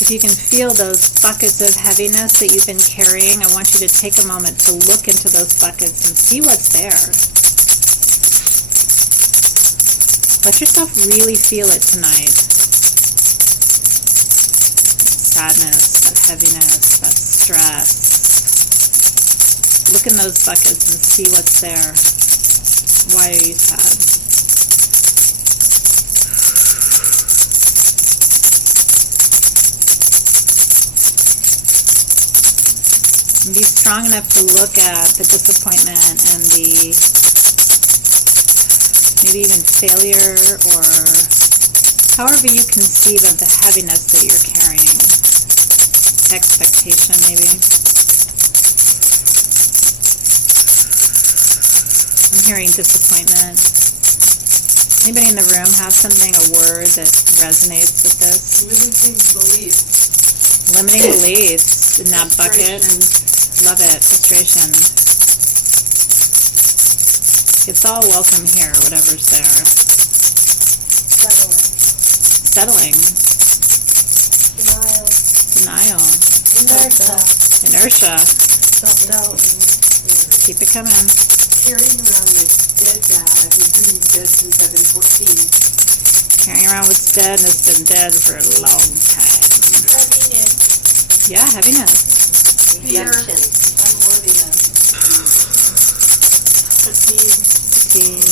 If you can feel those buckets of heaviness that you've been carrying, I want you to take a moment to look into those buckets and see what's there. Let yourself really feel it tonight. Sadness, that heaviness, that stress. Look in those buckets and see what's there. Why are you sad? And be strong enough to look at the disappointment and the maybe even failure, or however you conceive of the heaviness that you're carrying. Expectation, maybe. I'm hearing disappointment. Anybody in the room have something, a word that resonates with this? Limiting beliefs. Limiting beliefs in that bucket. Love it. Frustration. It's all welcome here, whatever's there. Settling. Denial. Inertia. Self-doubt. Keep it coming. Carrying around my dead dad, who's been dead since I've been 14. Carrying around what's dead and has been dead for a long time. Heaviness. Yeah, heaviness. Fear. Unworthiness. Fatigue. Blame.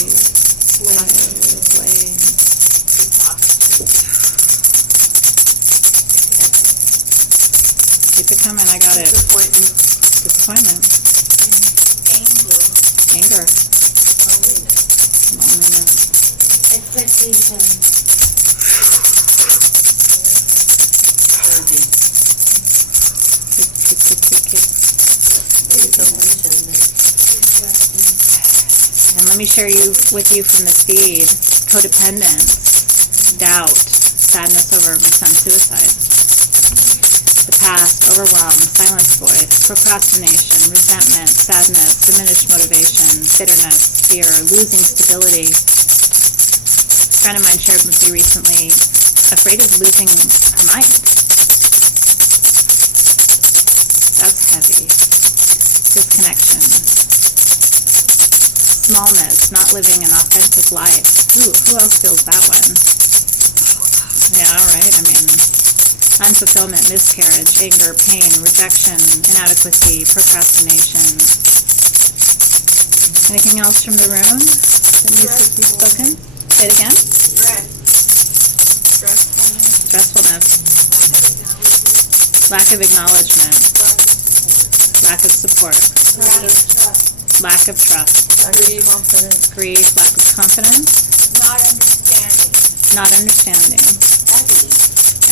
Keep it coming. I got it. Disappointment. Anger. Loneliness. Expectation. And let me share with you from the feed, codependent, doubt, sadness over my son's suicide, the past, overwhelm, silenced voice, procrastination, resentment, sadness, diminished motivation, bitterness, fear, losing stability. A friend of mine shared with me recently, afraid of losing her mind. That's heavy. Disconnection. Smallness, not living an authentic life. Ooh, who else feels that one? Yeah, right. I mean, unfulfillment, miscarriage, anger, pain, rejection, inadequacy, procrastination. Anything else from the room that needs to be spoken? Say it again. Stressfulness. Lack of acknowledgement. Lack of support. Lack of trust. Grief, lack of confidence. Not understanding.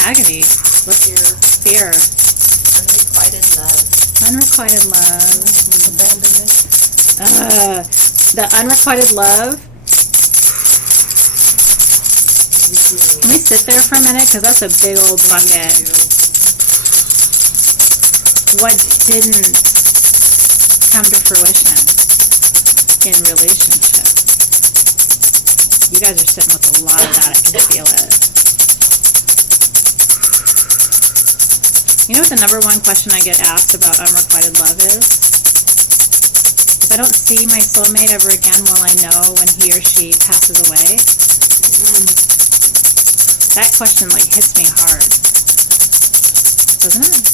Agony. Fear. Unrequited love. The unrequited love. Can we sit there for a minute? Because that's a big old bucket. What didn't come to fruition in relationship? You guys are sitting with a lot of that. I can feel it. You know what the number one question I get asked about unrequited love is? If I don't see my soulmate ever again, will I know when he or she passes away? That question hits me hard. Doesn't it?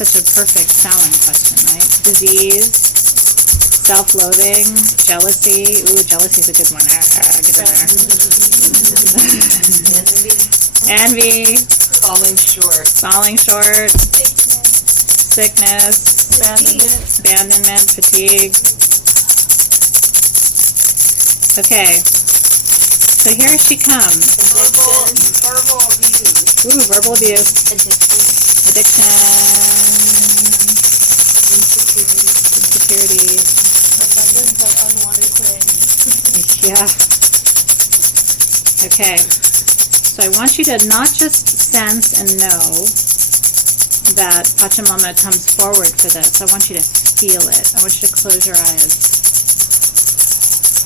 Such a perfect Sowin question, right? Disease, self-loathing, jealousy. Ooh, jealousy's a good one. Get in there. Envy. Falling short. Sickness. Abandonment. Fatigue. Okay. So here she comes. Verbal abuse. Ooh, verbal abuse. Addiction. Insecurity. Abundance of unwanted things. Yeah. Okay. So I want you to not just sense and know that Pachamama comes forward for this. I want you to feel it. I want you to close your eyes.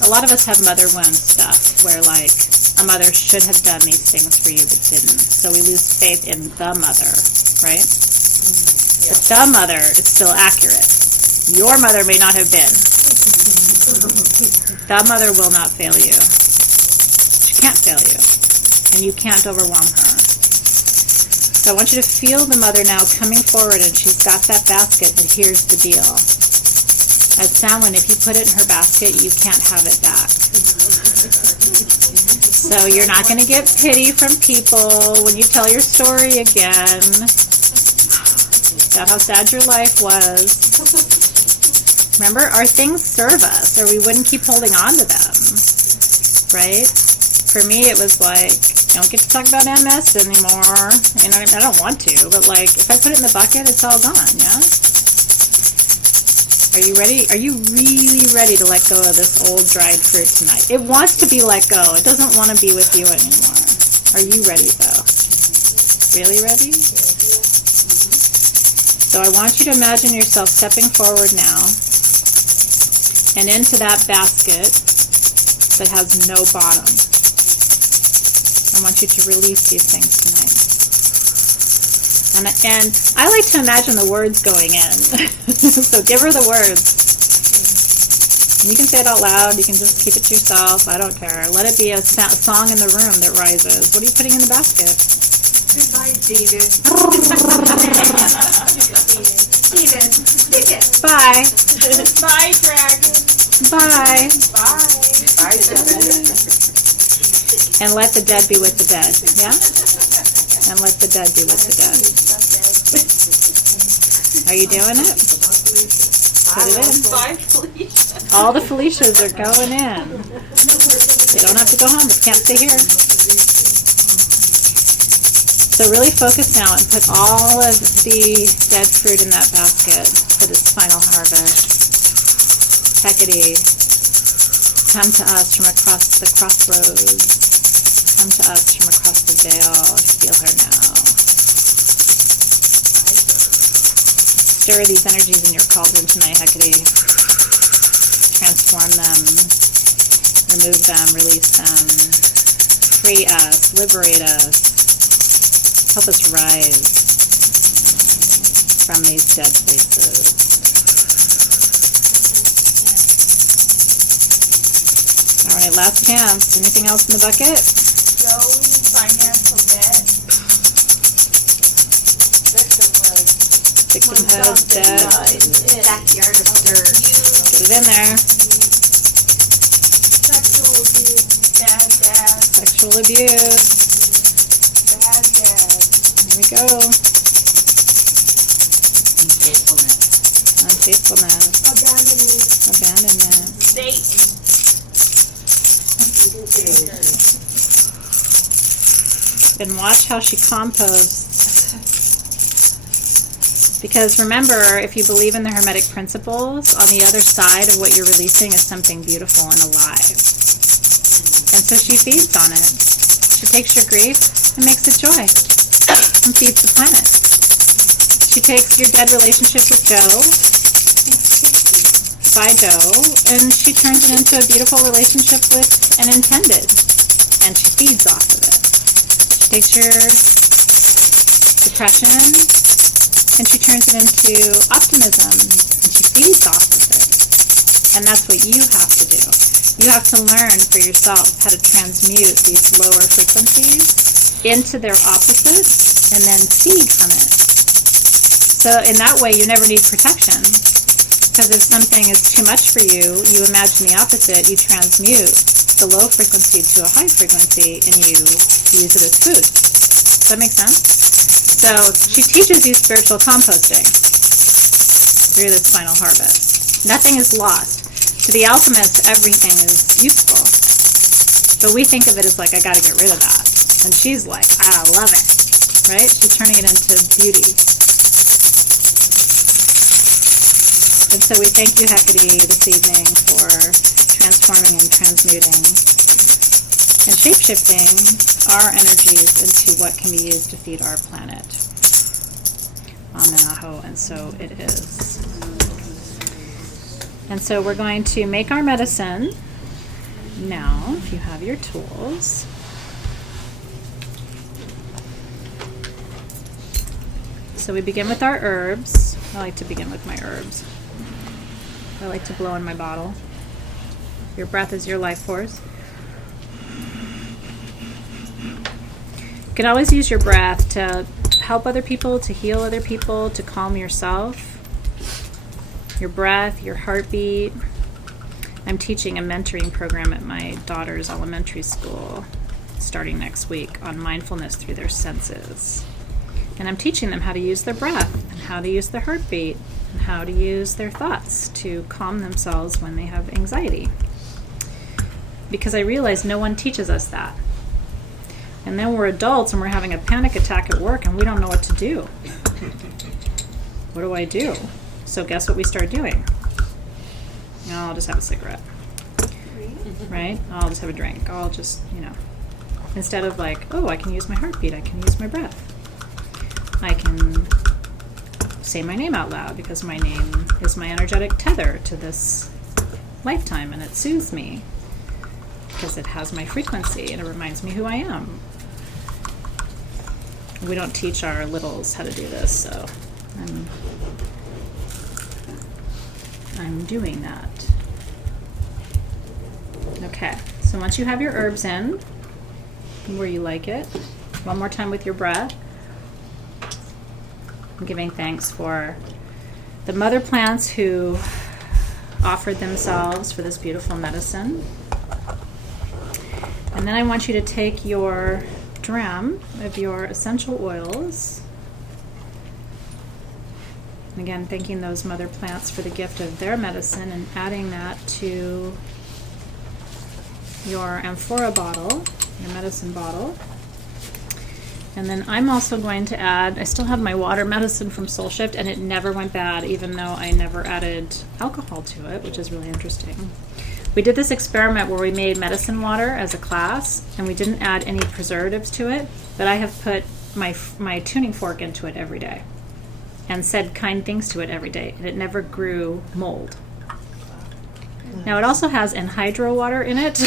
A lot of us have mother wound stuff where, like, our mother should have done these things for you but didn't. So we lose faith in the mother, right? But the mother is still accurate. Your mother may not have been. The mother will not fail you. She can't fail you. And you can't overwhelm her. So I want you to feel the mother now coming forward, and she's got that basket, but here's the deal. At Sowin, if you put it in her basket, you can't have it back. So you're not going to get pity from people when you tell your story again about how sad your life was. Remember, our things serve us, or we wouldn't keep holding on to them, right? For me, it was like, I don't get to talk about MS anymore. You know what I mean? I don't want to, but like, if I put it in the bucket, it's all gone, yeah? Are you ready? Are you really ready to let go of this old dried fruit tonight? It wants to be let go. It doesn't want to be with you anymore. Are you ready, though? Really ready? So I want you to imagine yourself stepping forward now and into that basket that has no bottom. I want you to release these things tonight. And I like to imagine the words going in. So give her the words. You can say it out loud. You can just keep it to yourself. I don't care. Let it be a song in the room that rises. What are you putting in the basket? Goodbye, David. Bye. Bye, dragon. Bye. Bye. And let the dead be with the dead. Yeah? And let the dead be with the dead. Are you doing it? Put it in. Bye, Felicia. All the Felicias are going in. You don't have to go home. You can't stay here. So really focus now and put all of the dead fruit in that basket for this final harvest. Hecate, come to us from across the crossroads. Come to us from across the veil. Feel her now. Stir these energies in your cauldron tonight, Hecate. Transform them. Remove them. Release them. Free us. Liberate us. Help us rise from these dead places. All right, last chance. Anything else in the bucket? Joey, financial debt. Victimhood, debt. Backyard of dirt. Get it in there. Sexual abuse. Bad dad. Sexual abuse. Bad dad. There we go. Unfaithfulness. Abandonment. Satan. And watch how she composts. Because remember, if you believe in the Hermetic principles, on the other side of what you're releasing is something beautiful and alive. And so she feeds on it. She takes your grief and makes it joy. And feeds the planet. She takes your dead relationship with Joe, and she turns it into a beautiful relationship with an intended. And she feeds off of it. She takes your depression and she turns it into optimism. And she feeds off of it. And that's what you have to do. You have to learn for yourself how to transmute these lower frequencies into their opposite and then feed from it. So in that way, you never need protection. Because if something is too much for you, you imagine the opposite. You transmute the low frequency to a high frequency and you use it as food. Does that make sense? So she teaches you spiritual composting through this final harvest. Nothing is lost. To the alchemist, everything is useful. But we think of it as like, I gotta get rid of that. And she's like, I love it. Right? She's turning it into beauty. And so we thank you, Hecate, this evening for transforming and transmuting and shape-shifting our energies into what can be used to feed our planet. Amen, aho, and so it is. And so we're going to make our medicine. Now, if you have your tools, so we begin with our herbs. I like to begin with my herbs. I like to blow in my bottle. Your breath is your life force. You can always use your breath to help other people, to heal other people, to calm yourself. Your breath, your heartbeat. I'm teaching a mentoring program at my daughter's elementary school starting next week on mindfulness through their senses. And I'm teaching them how to use their breath and how to use their heartbeat and how to use their thoughts to calm themselves when they have anxiety. Because I realize no one teaches us that. And then we're adults and we're having a panic attack at work and we don't know what to do. What do I do? So guess what we start doing? No, I'll just have a cigarette. Right? I'll just have a drink. I'll just, instead of like, oh, I can use my heartbeat. I can use my breath. I can say my name out loud because my name is my energetic tether to this lifetime and it soothes me because it has my frequency and it reminds me who I am. We don't teach our littles how to do this, so I'm doing that. Okay, so once you have your herbs in, where you like it, one more time with your breath. I'm giving thanks for the mother plants who offered themselves for this beautiful medicine. And then I want you to take your dram of your essential oils. And again, thanking those mother plants for the gift of their medicine and adding that to your amphora bottle, your medicine bottle. And then I'm also going to add, I still have my water medicine from Soul Shift, and it never went bad, even though I never added alcohol to it, which is really interesting. We did this experiment where we made medicine water as a class, and we didn't add any preservatives to it, but I have put my tuning fork into it every day and said kind things to it every day, and it never grew mold. Now, it also has anhydro water in it.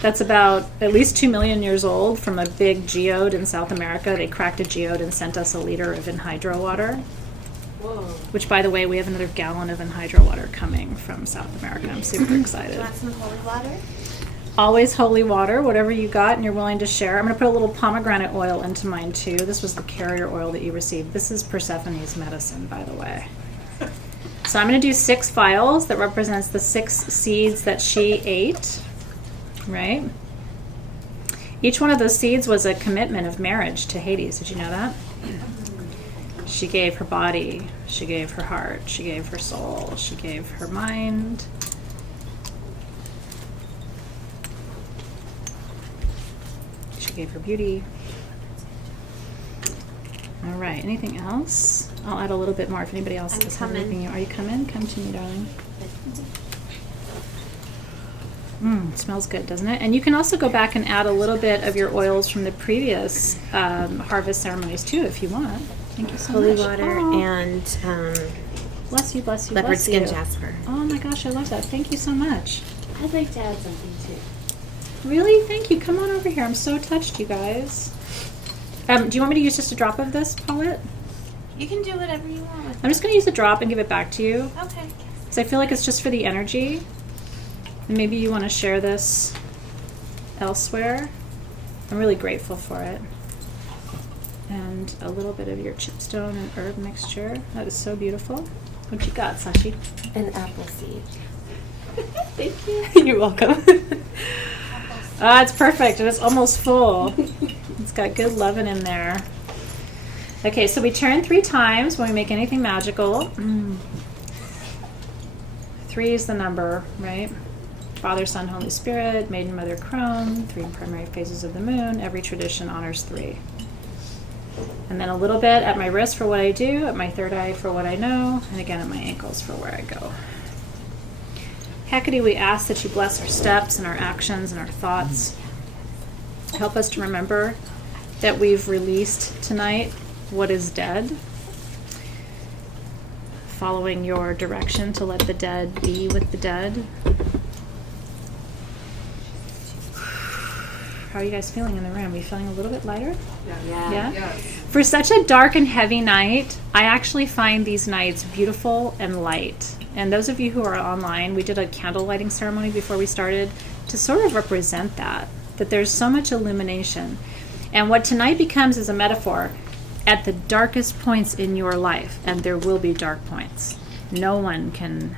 That's about at least 2 million years old from a big geode in South America. They cracked a geode and sent us a liter of anhydro water. Whoa. Which, by the way, we have another gallon of anhydro water coming from South America. I'm super excited. Do you want some holy water? Always holy water, whatever you got and you're willing to share. I'm going to put a little pomegranate oil into mine, too. This was the carrier oil that you received. This is Persephone's medicine, by the way. So I'm going to do 6 vials that represents the 6 seeds that she ate. Right? Each one of those seeds was a commitment of marriage to Hades. Did you know that? She gave her body. She gave her heart. She gave her soul. She gave her mind. She gave her beauty. All right. Anything else? I'll add a little bit more if anybody else has anything. Are you coming? Come to me, darling. Smells good, doesn't it? And you can also go back and add a little bit of your oils from the previous harvest ceremonies too, if you want. Thank you so Holy much. water and Bless you, bless you, leopard bless skin you. jasper. Oh my gosh, I love that. Thank you so much. I'd like to add something too. Really? Thank you. Come on over here. I'm so touched, you guys. Do you want me to use just a drop of this, Paulette? You can do whatever you want with I'm just going to use a drop and give it back to you. it. Okay. Because I feel like it's just for the energy. And maybe you want to share this elsewhere. I'm really grateful for it. And a little bit of your chipstone and herb mixture. That is so beautiful. What you got, Sashi? An apple seed. Thank you. You're welcome. It's perfect, and it's almost full. It's got good loving in there. Okay, so we turn 3 times when we make anything magical. 3 is the number, right? Father, Son, Holy Spirit, Maiden, Mother, Crone, 3 primary phases of the moon. Every tradition honors 3. And then a little bit at my wrist for what I do, at my third eye for what I know, and again at my ankles for where I go. Hecate, we ask that you bless our steps and our actions and our thoughts. Help us to remember that we've released tonight what is dead, following your direction to let the dead be with the dead. How are you guys feeling in the room? Are you feeling a little bit lighter? Yeah. Yes. For such a dark and heavy night, I actually find these nights beautiful and light. And those of you who are online, we did a candle lighting ceremony before we started to sort of represent that there's so much illumination. And what tonight becomes is a metaphor at the darkest points in your life, and there will be dark points. No one can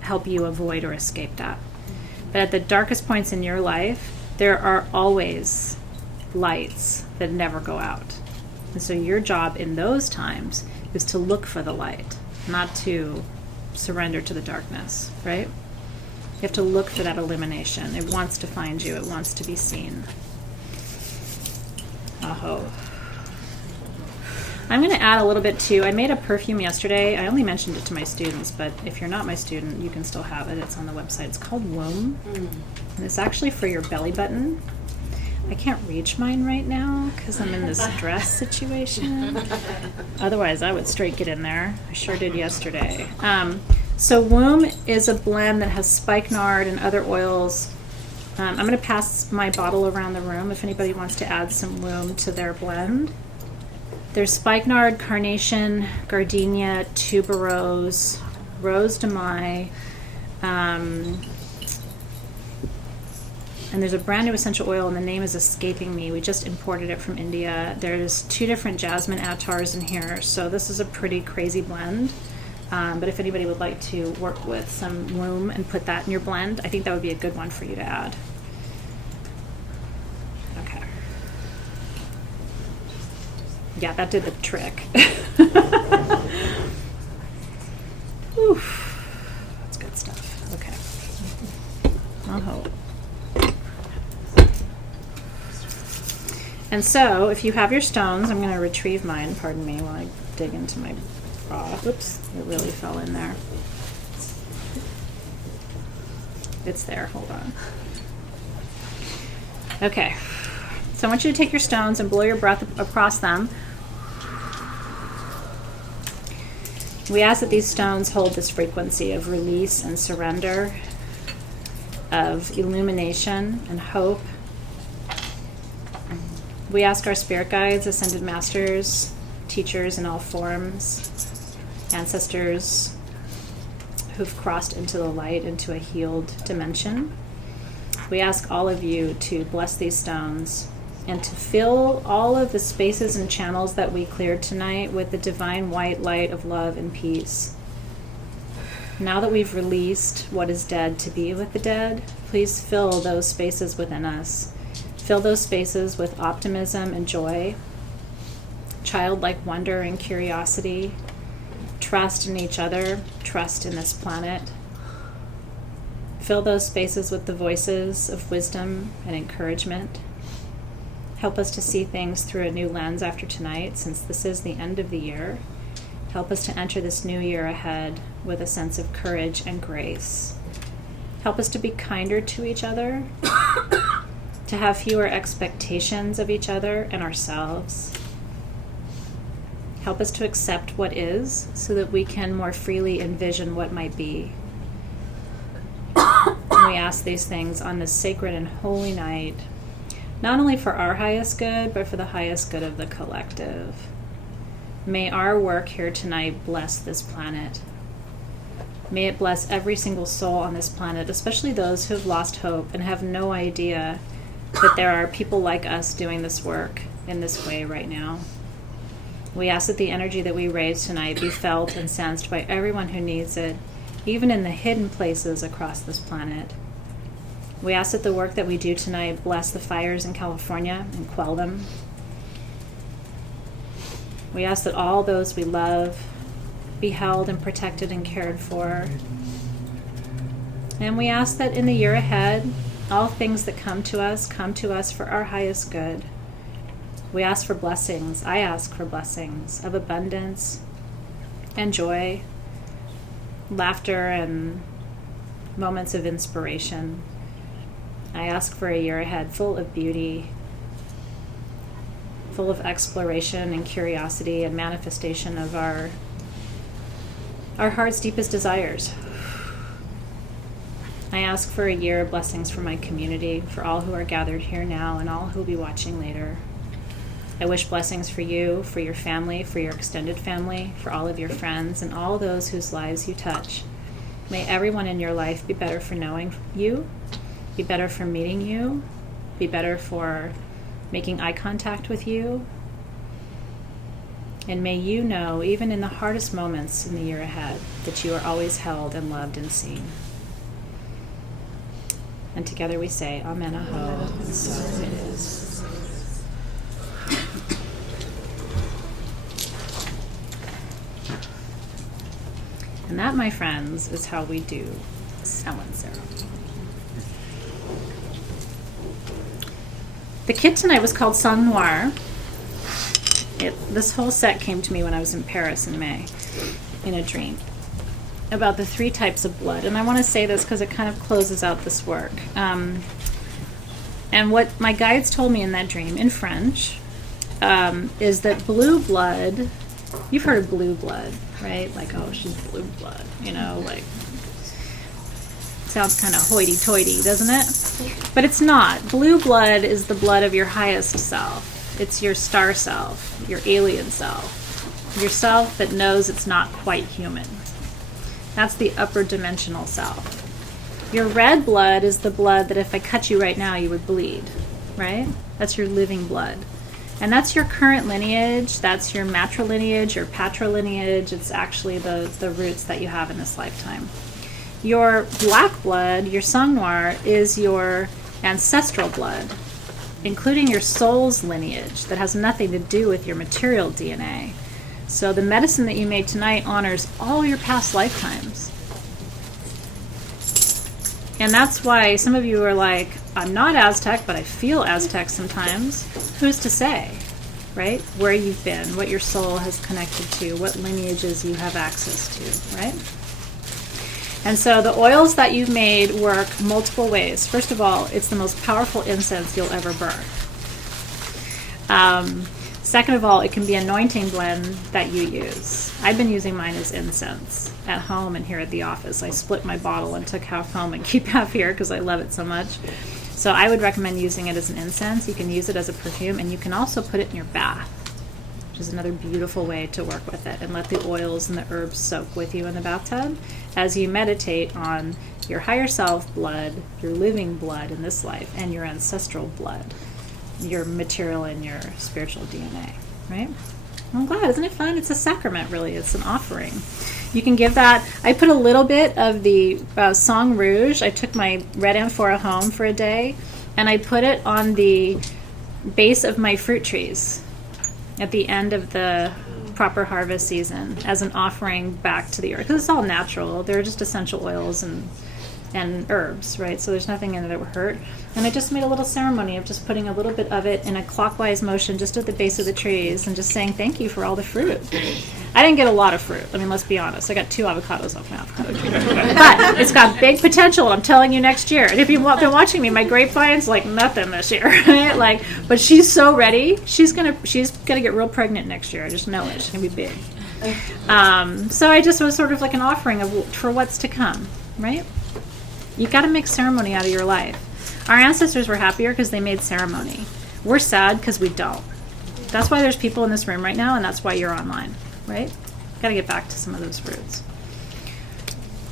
help you avoid or escape that. But at the darkest points in your life, there are always lights that never go out. And so your job in those times is to look for the light, not to surrender to the darkness, right? You have to look for that illumination. It wants to find you. It wants to be seen. Aho. I'm going to add a little bit too. I made a perfume yesterday. I only mentioned it to my students, but if you're not my student, you can still have it. It's on the website. It's called Womb. And it's actually for your belly button. I can't reach mine right now because I'm in this dress situation. Otherwise, I would straight get in there. I sure did yesterday. So Womb is a blend that has spikenard and other oils. I'm going to pass my bottle around the room if anybody wants to add some Womb to their blend. There's spikenard, carnation, gardenia, tuberose, rose de mai, and there's a brand new essential oil, and the name is escaping me. We just imported it from India. There's 2 different jasmine attars in here, so this is a pretty crazy blend. But if anybody would like to work with some Womb and put that in your blend, I think that would be a good one for you to add. Okay. Yeah, that did the trick. Oof. That's good stuff. Okay. I'll hope. And so, if you have your stones, I'm going to retrieve mine, pardon me, while I dig into my bra. Oops, it really fell in there. It's there, hold on. Okay, so I want you to take your stones and blow your breath across them. We ask that these stones hold this frequency of release and surrender, of illumination and hope. We ask our spirit guides, ascended masters, teachers in all forms, ancestors who've crossed into the light, into a healed dimension. We ask all of you to bless these stones and to fill all of the spaces and channels that we cleared tonight with the divine white light of love and peace. Now that we've released what is dead to be with the dead, please fill those spaces within us. Fill those spaces with optimism and joy, childlike wonder and curiosity, trust in each other, trust in this planet. Fill those spaces with the voices of wisdom and encouragement. Help us to see things through a new lens after tonight, since this is the end of the year. Help us to enter this new year ahead with a sense of courage and grace. Help us to be kinder to each other, to have fewer expectations of each other and ourselves. Help us to accept what is so that we can more freely envision what might be. And we ask these things on this sacred and holy night, not only for our highest good, but for the highest good of the collective. May our work here tonight bless this planet. May it bless every single soul on this planet, especially those who have lost hope and have no idea that there are people like us doing this work in this way right now. We ask that the energy that we raise tonight be felt and sensed by everyone who needs it, even in the hidden places across this planet. We ask that the work that we do tonight bless the fires in California and quell them. We ask that all those we love be held and protected and cared for. And we ask that in the year ahead, all things that come to us for our highest good. We ask for blessings. I ask for blessings of abundance and joy, laughter and moments of inspiration. I ask for a year ahead full of beauty, full of exploration and curiosity and manifestation of our heart's deepest desires. I ask for a year of blessings for my community, for all who are gathered here now and all who will be watching later. I wish blessings for you, for your family, for your extended family, for all of your friends, and all those whose lives you touch. May everyone in your life be better for knowing you, be better for meeting you, be better for making eye contact with you. And may you know, even in the hardest moments in the year ahead, that you are always held and loved and seen. And together we say, Amen, Aho, and so it is. And that, my friends, is how we do Sowin ceremony. The kit tonight was called Sang Noir. This whole set came to me when I was in Paris in May, in a dream, about the 3 types of blood. And I want to say this because it kind of closes out this work. And what my guides told me in that dream, in French, is that blue blood, you've heard of blue blood, right? Like, oh, she's blue blood, like, sounds kind of hoity-toity, doesn't it? But it's not. Blue blood is the blood of your highest self. It's your star self, your alien self, your self that knows it's not quite human. That's the upper dimensional self. Your red blood is the blood that if I cut you right now, you would bleed, right? That's your living blood. And that's your current lineage. That's your matrilineage or patrilineage. It's actually the roots that you have in this lifetime. Your black blood, your sang noir, is your ancestral blood, including your soul's lineage that has nothing to do with your material DNA. So the medicine that you made tonight honors all your past lifetimes. And that's why some of you are like, I'm not Aztec, but I feel Aztec sometimes. Who's to say, right? Where you've been, what your soul has connected to, what lineages you have access to, right? And so the oils that you've made work multiple ways. First of all, it's the most powerful incense you'll ever burn. Second of all, it can be anointing blend that you use. I've been using mine as incense at home and here at the office. I split my bottle and took half home and keep half here because I love it so much. So I would recommend using it as an incense. You can use it as a perfume, and you can also put it in your bath, which is another beautiful way to work with it, and let the oils and the herbs soak with you in the bathtub as you meditate on your higher self blood, your living blood in this life, and your ancestral blood, your material and your spiritual DNA, right? I'm glad. Isn't it fun? It's a sacrament, really. It's an offering. You can give that. I put a little bit of the Sang Rouge. I took my red amphora home for a day, and I put it on the base of my fruit trees at the end of the proper harvest season as an offering back to the earth. Because it's all natural. They're just essential oils and herbs, right? So there's nothing in it that would hurt. And I just made a little ceremony of just putting a little bit of it in a clockwise motion just at the base of the trees and just saying thank you for all the fruit. I didn't get a lot of fruit. I mean, let's be honest. I got 2 avocados off my avocado tree. But it's got big potential, and I'm telling you next year. And if you've been watching me, my grapevine's like nothing this year, right? But she's so ready. She's gonna get real pregnant next year. I just know it. She's gonna be big. So I just was sort of like an offering for what's to come, right? You got to make ceremony out of your life. Our ancestors were happier because they made ceremony. We're sad because we don't. That's why there's people in this room right now, and that's why you're online, right? Got to get back to some of those roots.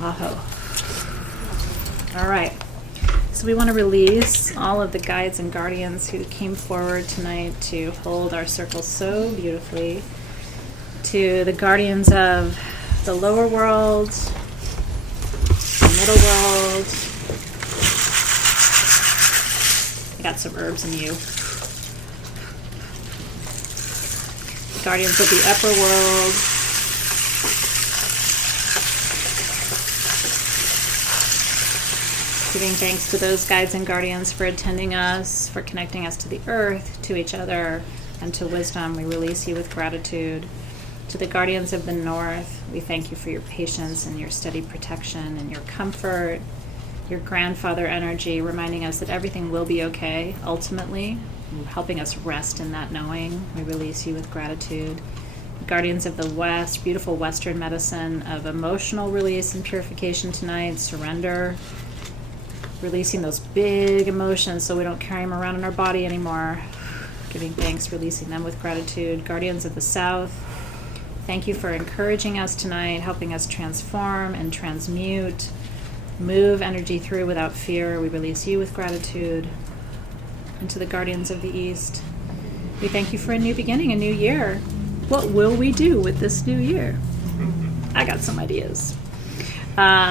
Aho. All right. So we want to release all of the guides and guardians who came forward tonight to hold our circle so beautifully, to the guardians of the lower world, middle world. I got some herbs in you. Guardians of the upper world. Giving thanks to those guides and guardians for attending us, for connecting us to the earth, to each other, and to wisdom. We release you with gratitude. To the guardians of the north, we thank you for your patience and your steady protection and your comfort, your grandfather energy, reminding us that everything will be okay, ultimately, helping us rest in that knowing. We release you with gratitude. Guardians of the west, beautiful Western medicine of emotional release and purification tonight, surrender. Releasing those big emotions so we don't carry them around in our body anymore. Giving thanks, releasing them with gratitude. Guardians of the South, thank you for encouraging us tonight, helping us transform and transmute, move energy through without fear. We release you with gratitude. And to the Guardians of the East, we thank you for a new beginning, a new year. What will we do with this new year? I got some ideas.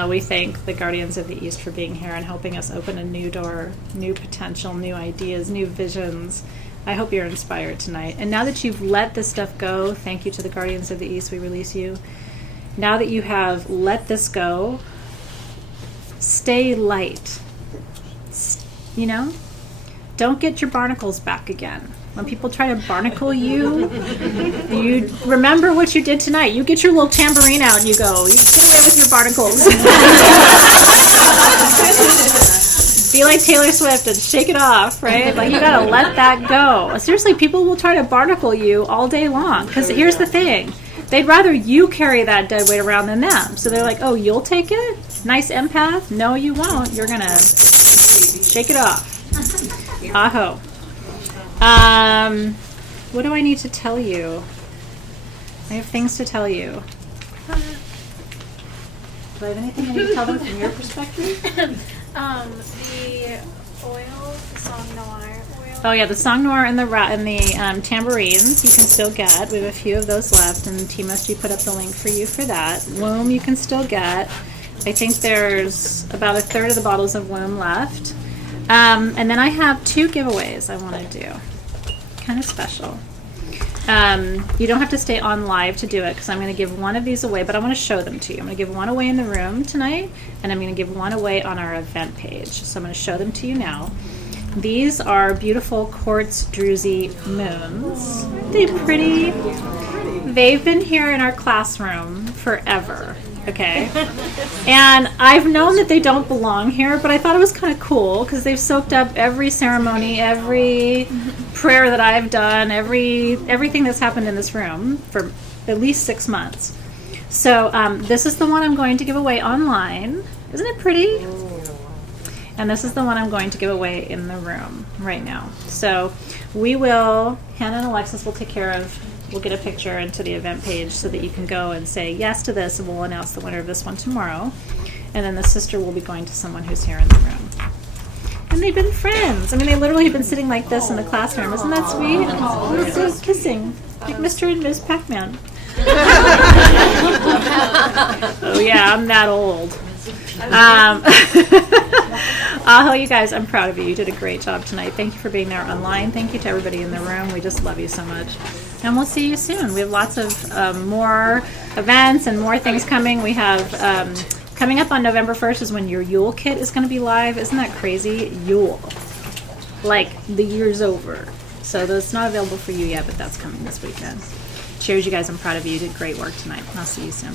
We thank the Guardians of the East for being here and helping us open a new door, new potential, new ideas, new visions. I hope you're inspired tonight. And now that you've let this stuff go, thank you to the Guardians of the East, we release you. Now that you have let this go, stay light. You know? Don't get your barnacles back again. When people try to barnacle you, you remember what you did tonight. You get your little tambourine out and you go, you stay there with your barnacles. Be like Taylor Swift and shake it off, right? Like, you gotta let that go. Seriously, people will try to barnacle you all day long. Because here's the thing. They'd rather you carry that dead weight around than them. So they're like, oh, you'll take it? Nice empath? No, you won't. You're gonna shake it off. Aho. What do I need to tell you? I have things to tell you. Do I have anything I need to tell them from your perspective? The oil, the Sang Noir oil. Oh yeah, the Sang Noir and the tambourines you can still get. We have a few of those left, and Team SG put up the link for you for that. Womb you can still get. I think there's about a third of the bottles of Womb left. And then I have 2 giveaways I want to do. Kind of special. You don't have to stay on live to do it because I'm going to give one of these away, but I want to show them to you. I'm going to give one away in the room tonight, and I'm going to give one away on our event page. So I'm going to show them to you now. These are beautiful quartz druzy moons. Aren't they pretty? They've been here in our classroom forever. Okay. And I've known that they don't belong here, but I thought it was kind of cool because they've soaked up every ceremony, every prayer that I've done, everything that's happened in this room for at least 6 months. So this is the one I'm going to give away online. Isn't it pretty? And this is the one I'm going to give away in the room right now. So Hannah and Alexis will take care of. We'll get a picture into the event page so that you can go and say yes to this, and we'll announce the winner of this one tomorrow. And then the sister will be going to someone who's here in the room. And they've been friends. I mean, they literally have been sitting like this in the classroom. Isn't that sweet? They're so kissing, like Mr. and Ms. Pac-Man. Oh yeah, I'm that old. You guys, I'm proud of you. You did a great job tonight. Thank you for being there online. Thank you to everybody in the room. We just love you so much. And we'll see you soon. We have lots of more events and more things coming. We have coming up on November 1st is when your Yule kit is going to be live. Isn't that crazy? Yule. Like the year's over. So that's not available for you yet, but that's coming this weekend. Cheers, you guys. I'm proud of you. You did great work tonight. I'll see you soon.